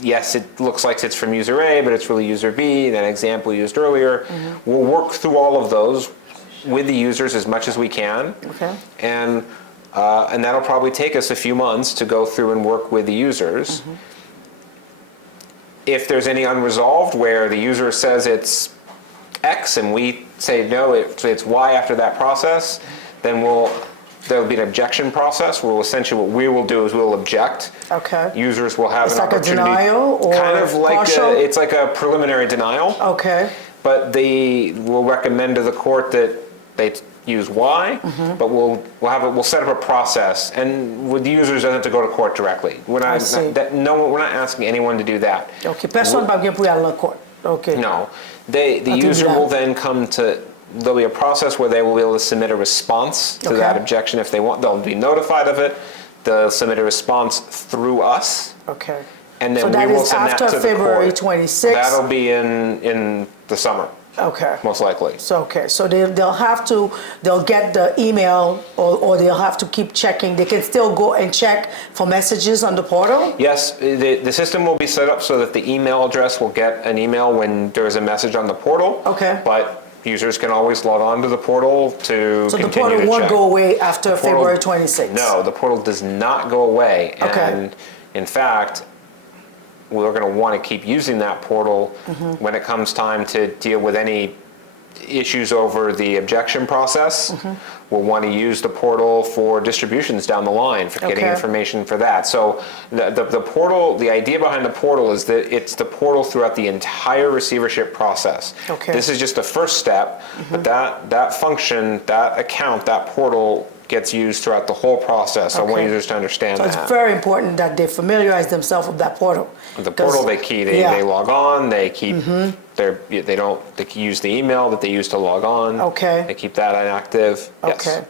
yes, it looks like it's from user A, but it's really user B, that example used earlier. We'll work through all of those with the users as much as we can. Okay. And that'll probably take us a few months to go through and work with the users. If there's any unresolved where the user says it's X and we say no, it's Y after that process, then there'll be an objection process where essentially what we will do is we'll object. Okay. Users will have It's an like opportunity. a denial or kind of like partial? it's like a preliminary denial. Okay. But they will recommend to the court that they use Y, but we'll set up a process, and with the users doesn't have to go to court directly. We're not asking anyone to do that. Okay. Personne va bien pour aller en court. Okay. No, the user will then there'll be a process where they will be able to submit a response to that objection if they want. They'll be notified of it. They'll submit a response through us. Okay. And then So that we will is send that after to the February court. 26th? That'll be in the summer, Okay. most likely. So they'll get the email or they'll have to keep checking. They can still go and check for messages on the portal? Yes, the system will be set up so that the email address will get an email when there's a message on the portal. Okay. But users can always log on to the portal to So the continue portal to won't check. go away after The portal- February 26th? No, the portal does not go away. Okay. And in fact, we're going to want to keep using that portal when it comes time to deal with any issues over the objection process. We'll want to use the portal for distributions down the line, for getting Okay. information for that. So the portal, the idea behind the portal is that it's the portal throughout the entire receivership process. Okay. This is just the first step, but that function, that account, that portal gets used throughout the whole process. I want Okay. users to understand So that. it's very important that they familiarize themselves with that portal. The portal they log on, they keep they use the email that they use to log on. Okay. They keep that inactive. Ok. Yes.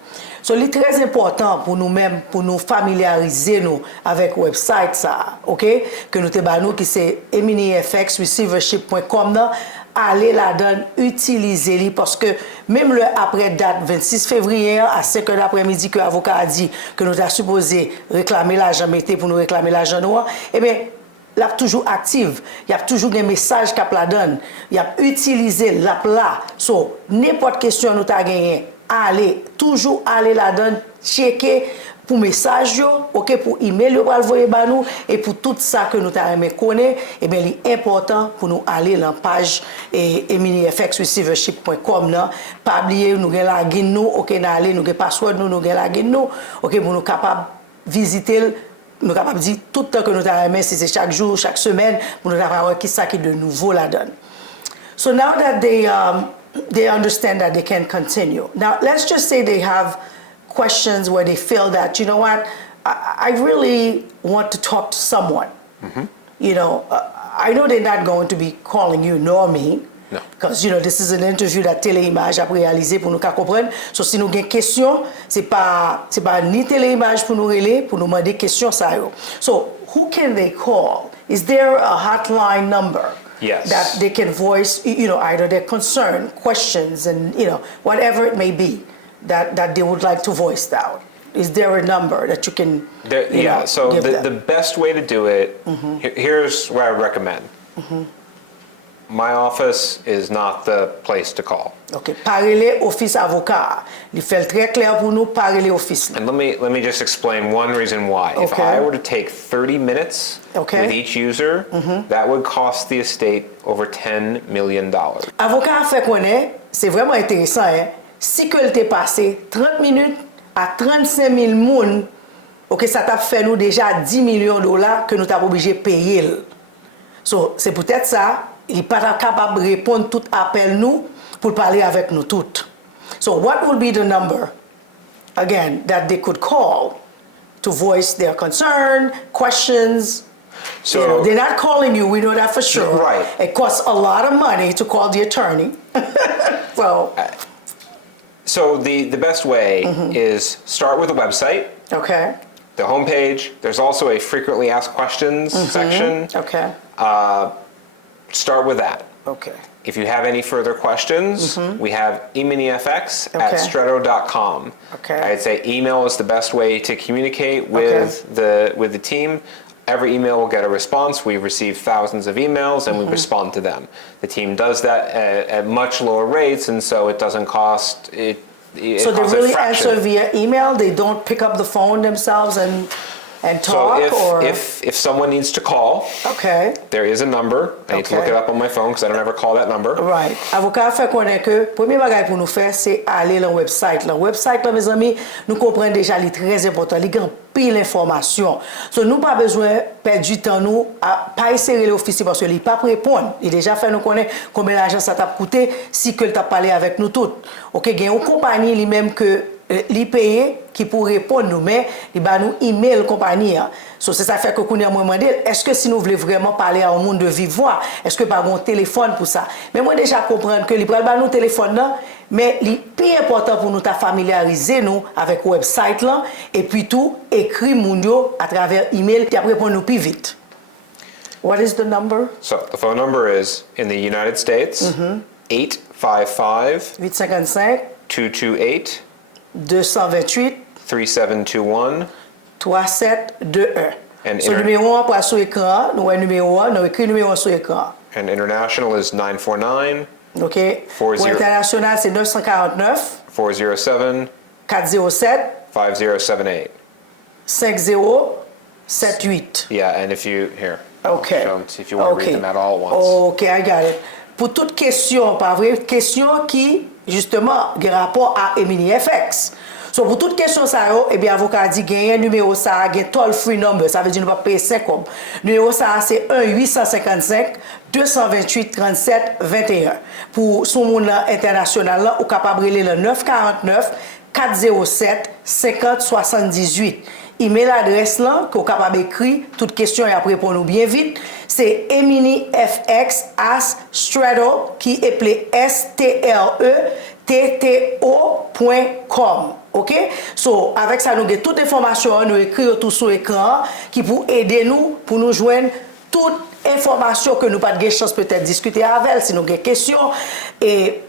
So, li très important pour nous mêmes, pour nous familiariser nous avec website ça, ok? Que nous te ba nou ki se EminiFx receivership.com nan, aller là-dedans, utiliser li parce que même le après date 26 février à 5 heures d'après-midi que l'avocat a dit que nous avons supposé réclamer l'argent, mettez pour nous réclamer l'argent noir, eh bien, l'app toujours active, il y a toujours des messages qu'app la donne, il y a utilisé l'app là, so n'importe question nous t'a gagné, toujours aller la donne, checker pour message yo, OK, pour email yo pral voyer ba nous et pour tout ça que nous t'a aimé connaître, et bien c'est important pour nous aller dans page EminiFxReceivership.com là, pas oublier nous gen login nous, OK, aller nous gen password nous gen login nous, OK, pour nous capable visiter nous capable dire tout le temps que nous t'aimé si c'est chaque jour, chaque semaine pour nous avoir qui ça qui de nouveau la donne. So now that they understand that they can continue. Now let's just say they have questions where they feel that, you know what, I really want to talk to someone. You know, I know they're not going to be calling you nor me. No. Because, you know, this is an interview that Téléimage a réalisé pour nous comprendre. So, si nous avons des questions, c'est pas ni Téléimage pour nous relayer, pour nous demander des questions. So, who can they call? Is there a hotline number? Yes. That they can voice, you know, either their concern, questions, and, you know, whatever it may be that they would like to voice out. Is there a number that you can, So give them? the best way to do it, here's what I recommend. My office is not the place to call. OK. Parler office avocat. Il fait très clair pour nous, parler office. And let me just explain one reason why. If Okay. I were to take 30 minutes Okay. with each user, that would cost the estate over $10 million. Avocat a fait connaître, c'est vraiment intéressant, hein? Si que t'est passé 30 minutes à 35 000 moun, OK, ça t'a fait nous déjà 10 millions de dollars que nous t'avons obligé de payer. So, c'est peut-être ça, il n'est pas capable de répondre tout appel nous pour parler avec nous toutes. So, what will be the number, again, that they could call to voice their concern, questions? So- You know, they're not calling you, we know that for sure. Right. It costs a lot of money to call the attorney. So the best way is start with a website. Okay. The homepage. There's also a frequently asked questions section. Okay. Start with that. Okay. If you have any further questions, we have EminiFx at Okay. stretto.com. Okay. I'd say email is the best way to communicate with the team. Every email will get a response. We receive thousands of emails and we respond to them. The team does that at much lower rates, and so it doesn't cost it. So they costs a really fraction. answer via email? They don't pick up the phone themselves and talk? So or? if someone needs to call, Okay. there is a number. I need to look Okay. it up on my phone because I don't ever call that number. Right. Avocat fait connaître que premier bagage pour nous faire c'est aller dans le website. Le website là mes amis, nous comprenons déjà il est très important, il y a pile d'informations. So nous pas besoin perdre du temps nous à pas essayer l'officier parce qu'il pas répondre. Il déjà fait nous connaître combien d'argent ça t'a coûté si que t'a parlé avec nous toutes. OK, il y a une compagnie lui-même que li paye qui pour répondre nous mais il va nous email compagnie. So c'est ça fait que qu'on a demandé est-ce que si nous voulons vraiment parler à un monde de vive voix, est-ce que pas un téléphone pour ça. Mais moi déjà comprendre que li pral ba nous téléphone là, mais li plus important pour nous ta familiariser nous avec website là et puis tout écrit moun yo à travers email puis après répondre nous plus vite. What is the number? So the phone number is in the United States 855 855 228 228 3721. 3721. And So numéro 1 pour sur écran, nous avons numéro 1, nous écrit numéro 1 sur écran. And international is 949 OK. Pour 40. international c'est 949 407 407 5078. 5078. Yeah, and if you here, Okay. show 'em, see if you want to read them at all at once. OK, I got it. Pour toute question, pas vrai, question qui justement a rapport à EminiFx. So pour toute question ça yo, eh bien avocat dit gagne un numéro ça, gagne toll free number, ça veut dire nous pas payer 5 comme. Numéro ça c'est 1 855 228 37 21. Pour son monde international là, ou capable de le 949 407 50 78. Email adresse là que vous capable écrire toute question et après répondre bien vite, c'est eminifx@stretto qui est appelé STRETTO.com. OK? So, avec ça, nous avons toute information, nous écrivons tout sur l'écran qui pour aider nous, pour nous joindre toute information que nous pas de chance peut-être discuter avec elle, si nous avons des questions. Et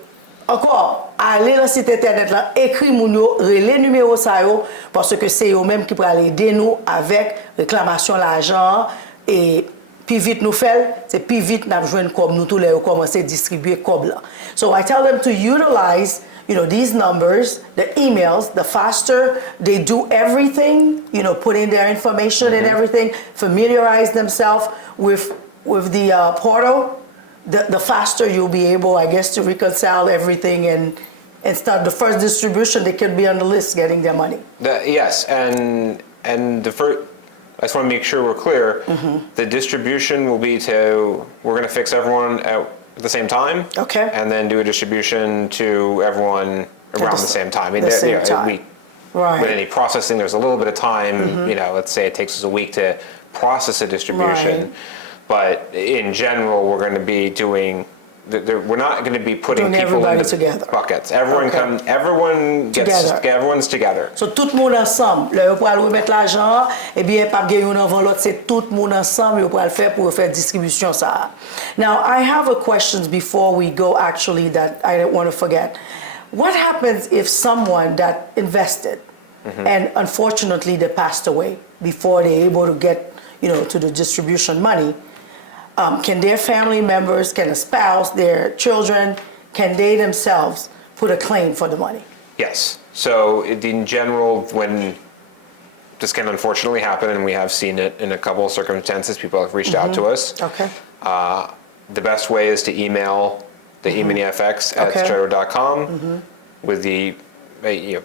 encore, allez dans le site internet là, écris mon relais numéro ça yo, parce que c'est eux même qui pourraient aider nous avec réclamation l'argent et plus vite nous fait, c'est plus vite nous joindre comme nous tous les commencer à distribuer comme là. So I tell them to utilize, you know, these numbers, the emails, the faster they do everything, you know, put in their information and everything, familiarize themselves with the portal. The faster you'll be able, I guess, to reconcile everything and start the first distribution, they can be on the list getting their money. Yes, and the first, I just want to make sure we're clear. The distribution will be we're going to fix everyone at the same time. Okay. And then do a distribution to everyone around the same time. I mean, the same you know, time. Right. With any processing, there's a little bit of time. You know, let's say it takes us a week to process a distribution. Right. But in general, we're going to be doing. We're not going to be putting Doing people everybody into together. buckets. Everyone Okay. everyone's together. So tout le monde ensemble, là pour aller remettre l'argent, eh bien pas gagner une avant l'autre, c'est tout le monde ensemble pour le faire pour faire distribution ça. Now I have a question before we go actually that I don't want to forget. What happens if someone that invested and unfortunately they passed away before they're able to get, you know, to the distribution money? Can their family members, can a spouse, their children, can they themselves put a claim for the money? Yes. So in general, when this can unfortunately happen, and we have seen it in a couple of circumstances, people have reached out to us. Okay. The best way is to email the EminiFx at Okay. stretto.com with the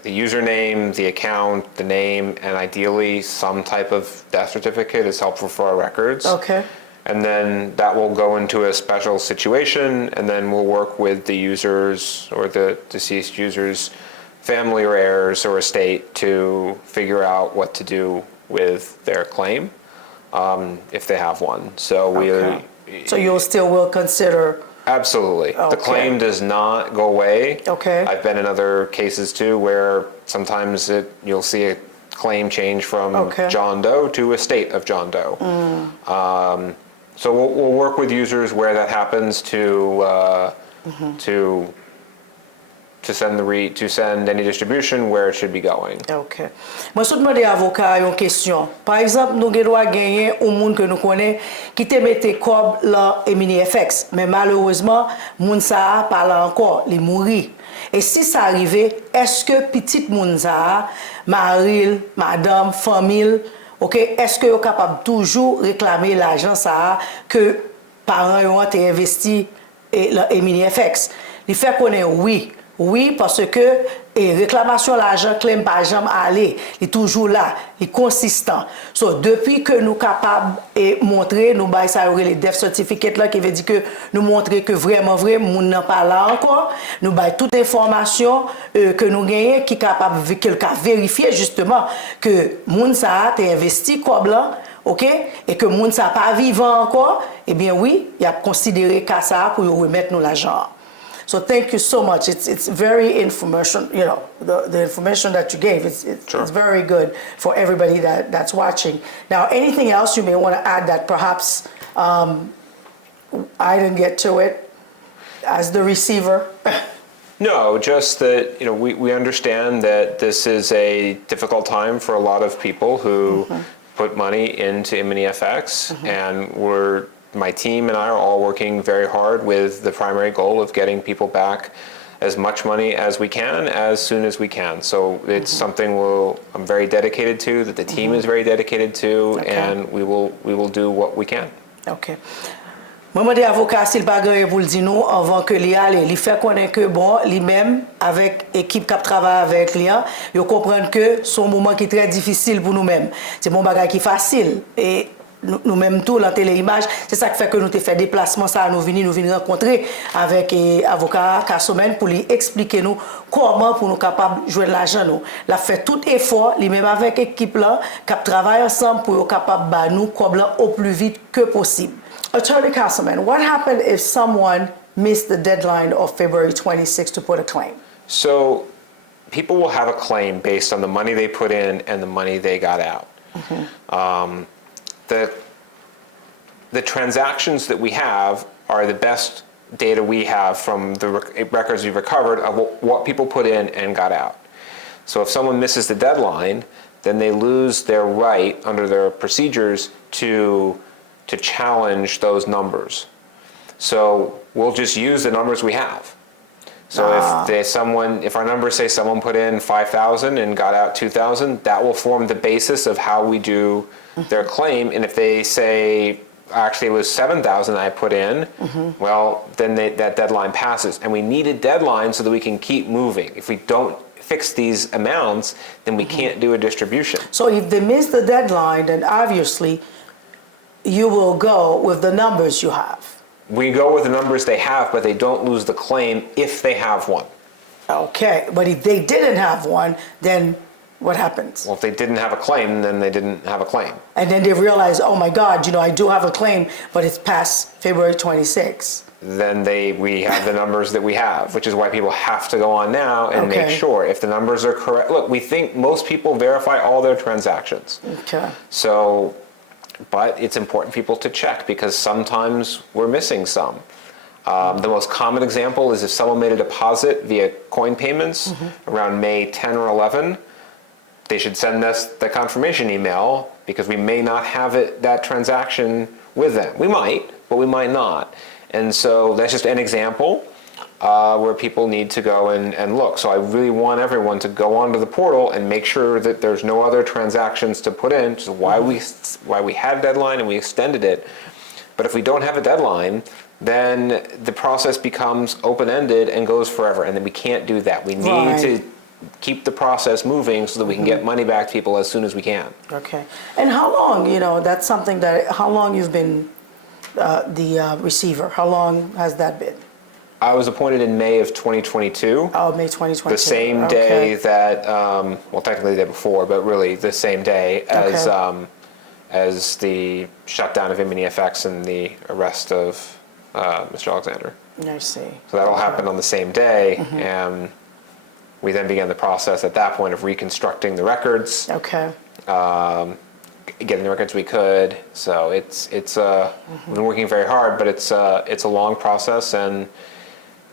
username, the account, the name, and ideally some type of death certificate is helpful for our records. Okay. And then that will go into a special situation, and then we'll work with the users or the deceased users' family or heirs or estate to figure out what to do with their claim, if they have one. So So you still will consider Absolutely. Okay. The claim does not go away. Okay. I've been in other cases too where sometimes you'll see a claim change from Okay. John Doe to estate of John Doe. So we'll work with users where that happens to send any distribution where it should be going. Ok. Mwen sou demande avocat yon question. Par exemple, nous doit gagner un monde que nous connaissons qui te mette kob la EminiFx. Mais malheureusement, moun sa parle encore, li mouri. Et si ça arrive, est-ce que petit moun sa, maril, madame, famille, ok, est-ce que vous capable toujours réclamer l'argent ça que parents ont investi et la EminiFx? Il fait connaître oui. Oui, parce que réclamation l'argent claim par jamais aller, il est toujours là, il est consistant. So, depuis que nous capables de montrer, nous bail ça les death certificate là qui veut dire que nous montrer que vraiment vrai moun n'a pas là encore, nous bail toute information que nous gagnons qui capable quelqu'un vérifier justement que moun ça a investi comme là. OK, et que moun ça pas vivant encore, eh bien oui, il a considéré qu'à ça pour remettre nous l'argent. So thank you so much. It's very information. You know, the information that you gave. It's very good for everybody that's watching. Now, anything else you may want to add that perhaps I didn't get to it as the receiver? No, just that we understand that this is a difficult time for a lot of people who put money into EminiFx, and my team and I are all working very hard with the primary goal of getting people back as much money as we can, as soon as we can. So it's something I'm very dedicated to, that the team is very dedicated to, and we will do what we can. Okay. Moi, des avocats, s'il pas gagné pour le dire nous, avant que l'y aille, il fait connaître que bon, lui-même, avec l'équipe qui travaille avec lui, ils comprennent que c'est un moment qui est très difficile pour nous-mêmes. C'est mon bagage qui est facile. Et nous-mêmes tout, la téléimage, c'est ça qui fait que nous avons fait déplacement, ça, nous venons rencontrer avec l'avocat Castleman pour lui expliquer nous comment pour nous capables de jouer de l'argent. Nous a fait tout effort, lui-même avec l'équipe là, qui travaille ensemble pour être capable de nous combler au plus vite que possible. Attorney Castleman, what happened if someone missed the deadline of February 26 to put a claim? So people will have a claim based on the money they put in and the money they got out. The transactions that we have are the best data we have from the records we've recovered of what people put in and got out. So if someone misses the deadline, then they lose their right under their procedures to challenge those numbers. So we'll just use the numbers we have. So if our numbers say someone put in 5,000 and got out 2,000, that will form the basis of how we do their claim. And if they say, actually it was 7,000 I put in, well, then that deadline passes. And we need a deadline so that we can keep moving. If we don't fix these amounts, then we can't do a distribution. So if they miss the deadline, then obviously you will go with the numbers you have. We go with the numbers they have, but they don't lose the claim if they have one. Okay, but if they didn't have one, then what happens? Well, if they didn't have a claim, then they didn't have a claim. And then they realize, oh my God, I do have a claim, but it's past February 26. Then we have the numbers that we have, which is why people have to go on now and make sure if the numbers are correct. Look, we think most people verify all their transactions. Okay. So, but it's important for people to check because sometimes we're missing some. The most common example is if someone made a deposit via coin payments around May 10 or 11, they should send us the confirmation email because we may not have that transaction with them. We might, but we might not. And so that's just an example where people need to go and look. So I really want everyone to go onto the portal and make sure that there's no other transactions to put in, which is why we had a deadline and we extended it. But if we don't have a deadline, then the process becomes open-ended and goes forever, and then we can't do that. We need to keep the process moving so that we can get money back to people as soon as we can. Okay. And how long, that's something how long you've been the receiver? How long has that been? I was appointed in May of 2022. Oh, May 2022. The same day that, well, technically the day before, but really the same day as the shutdown of EminiFx and the arrest of Mr. Alexander. I see. So that'll happen on the same day, and we then began the process at that point of reconstructing the records, Okay. getting the records we could. So it's we've been working very hard, but it's a long process, and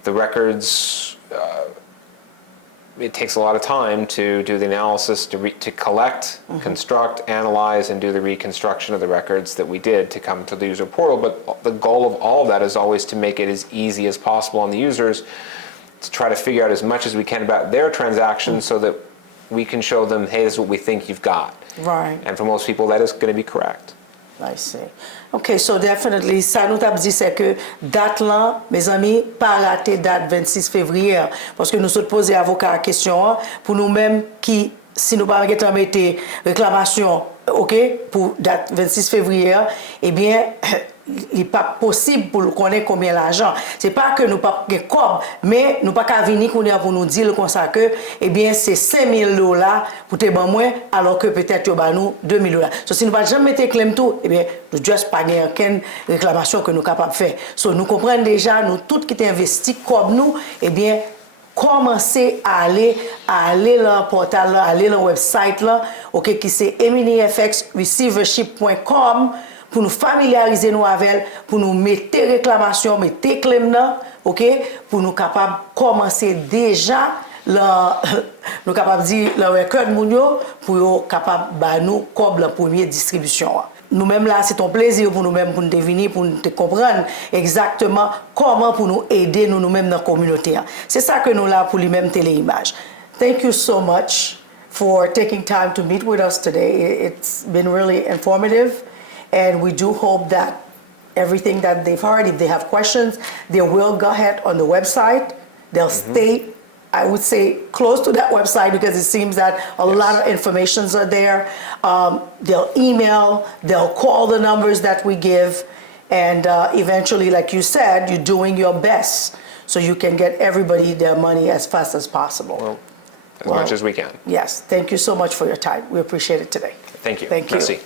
the records. It takes a lot of time to do the analysis, to collect, construct, analyze, and do the reconstruction of the records that we did to come to the user portal. But the goal of all of that is always to make it as easy as possible on the users, to try to figure out as much as we can about their transactions so that we can show them, hey, this is what we think you've got. Right. And for most people, that is going to be correct. I see. OK, so definitely, ça nous t'a dit c'est que date là, mes amis, pas rater date 26 février. Parce que nous sommes posés avocat la question pour nous-mêmes qui, si nous pas mettre réclamation, OK, pour date 26 février, eh bien, il n'est pas possible pour nous connaître combien l'argent. Ce n'est pas que nous pas de cob, mais nous pas qu'à venir pour nous dire comme ça que, eh bien, c'est $5,000 pour te ban moins, alors que peut-être tu as nous $2,000. So, si nous pas jamais mettre claim tout, eh bien, nous juste pas gagner aucune réclamation que nous capables de faire. So, nous comprenons déjà, nous tous qui t'es investi comme nous, eh bien, commencer à aller dans le portal, aller dans le website là, OK, qui c'est EminiFxReceivership.com. Pour nous familiariser nous avec, pour nous mettre réclamation, mettre claim là, OK, pour nous capable commencer déjà nous capable dire le record mounio pour capable ba nous comme la première distribution. Nous-mêmes là, c'est un plaisir pour nous-mêmes pour nous devenir, pour nous comprendre exactement comment pour nous aider nous-mêmes dans la communauté. C'est ça que nous là pour lui-même téléimage. Thank you so much for taking time to meet with us today. It's been really informative. And we do hope that everything that they've heard, if they have questions, they will go ahead on the website. They'll stay, I would say, close to that website because it seems that a lot of informations are there. They'll email, they'll call the numbers that we give. And eventually, like you said, you're doing your best so you can get everybody their money as fast as possible. Well, as much as we can. Yes. Thank you so much for your time. We appreciate it today. Thank you. Thank you. Merci.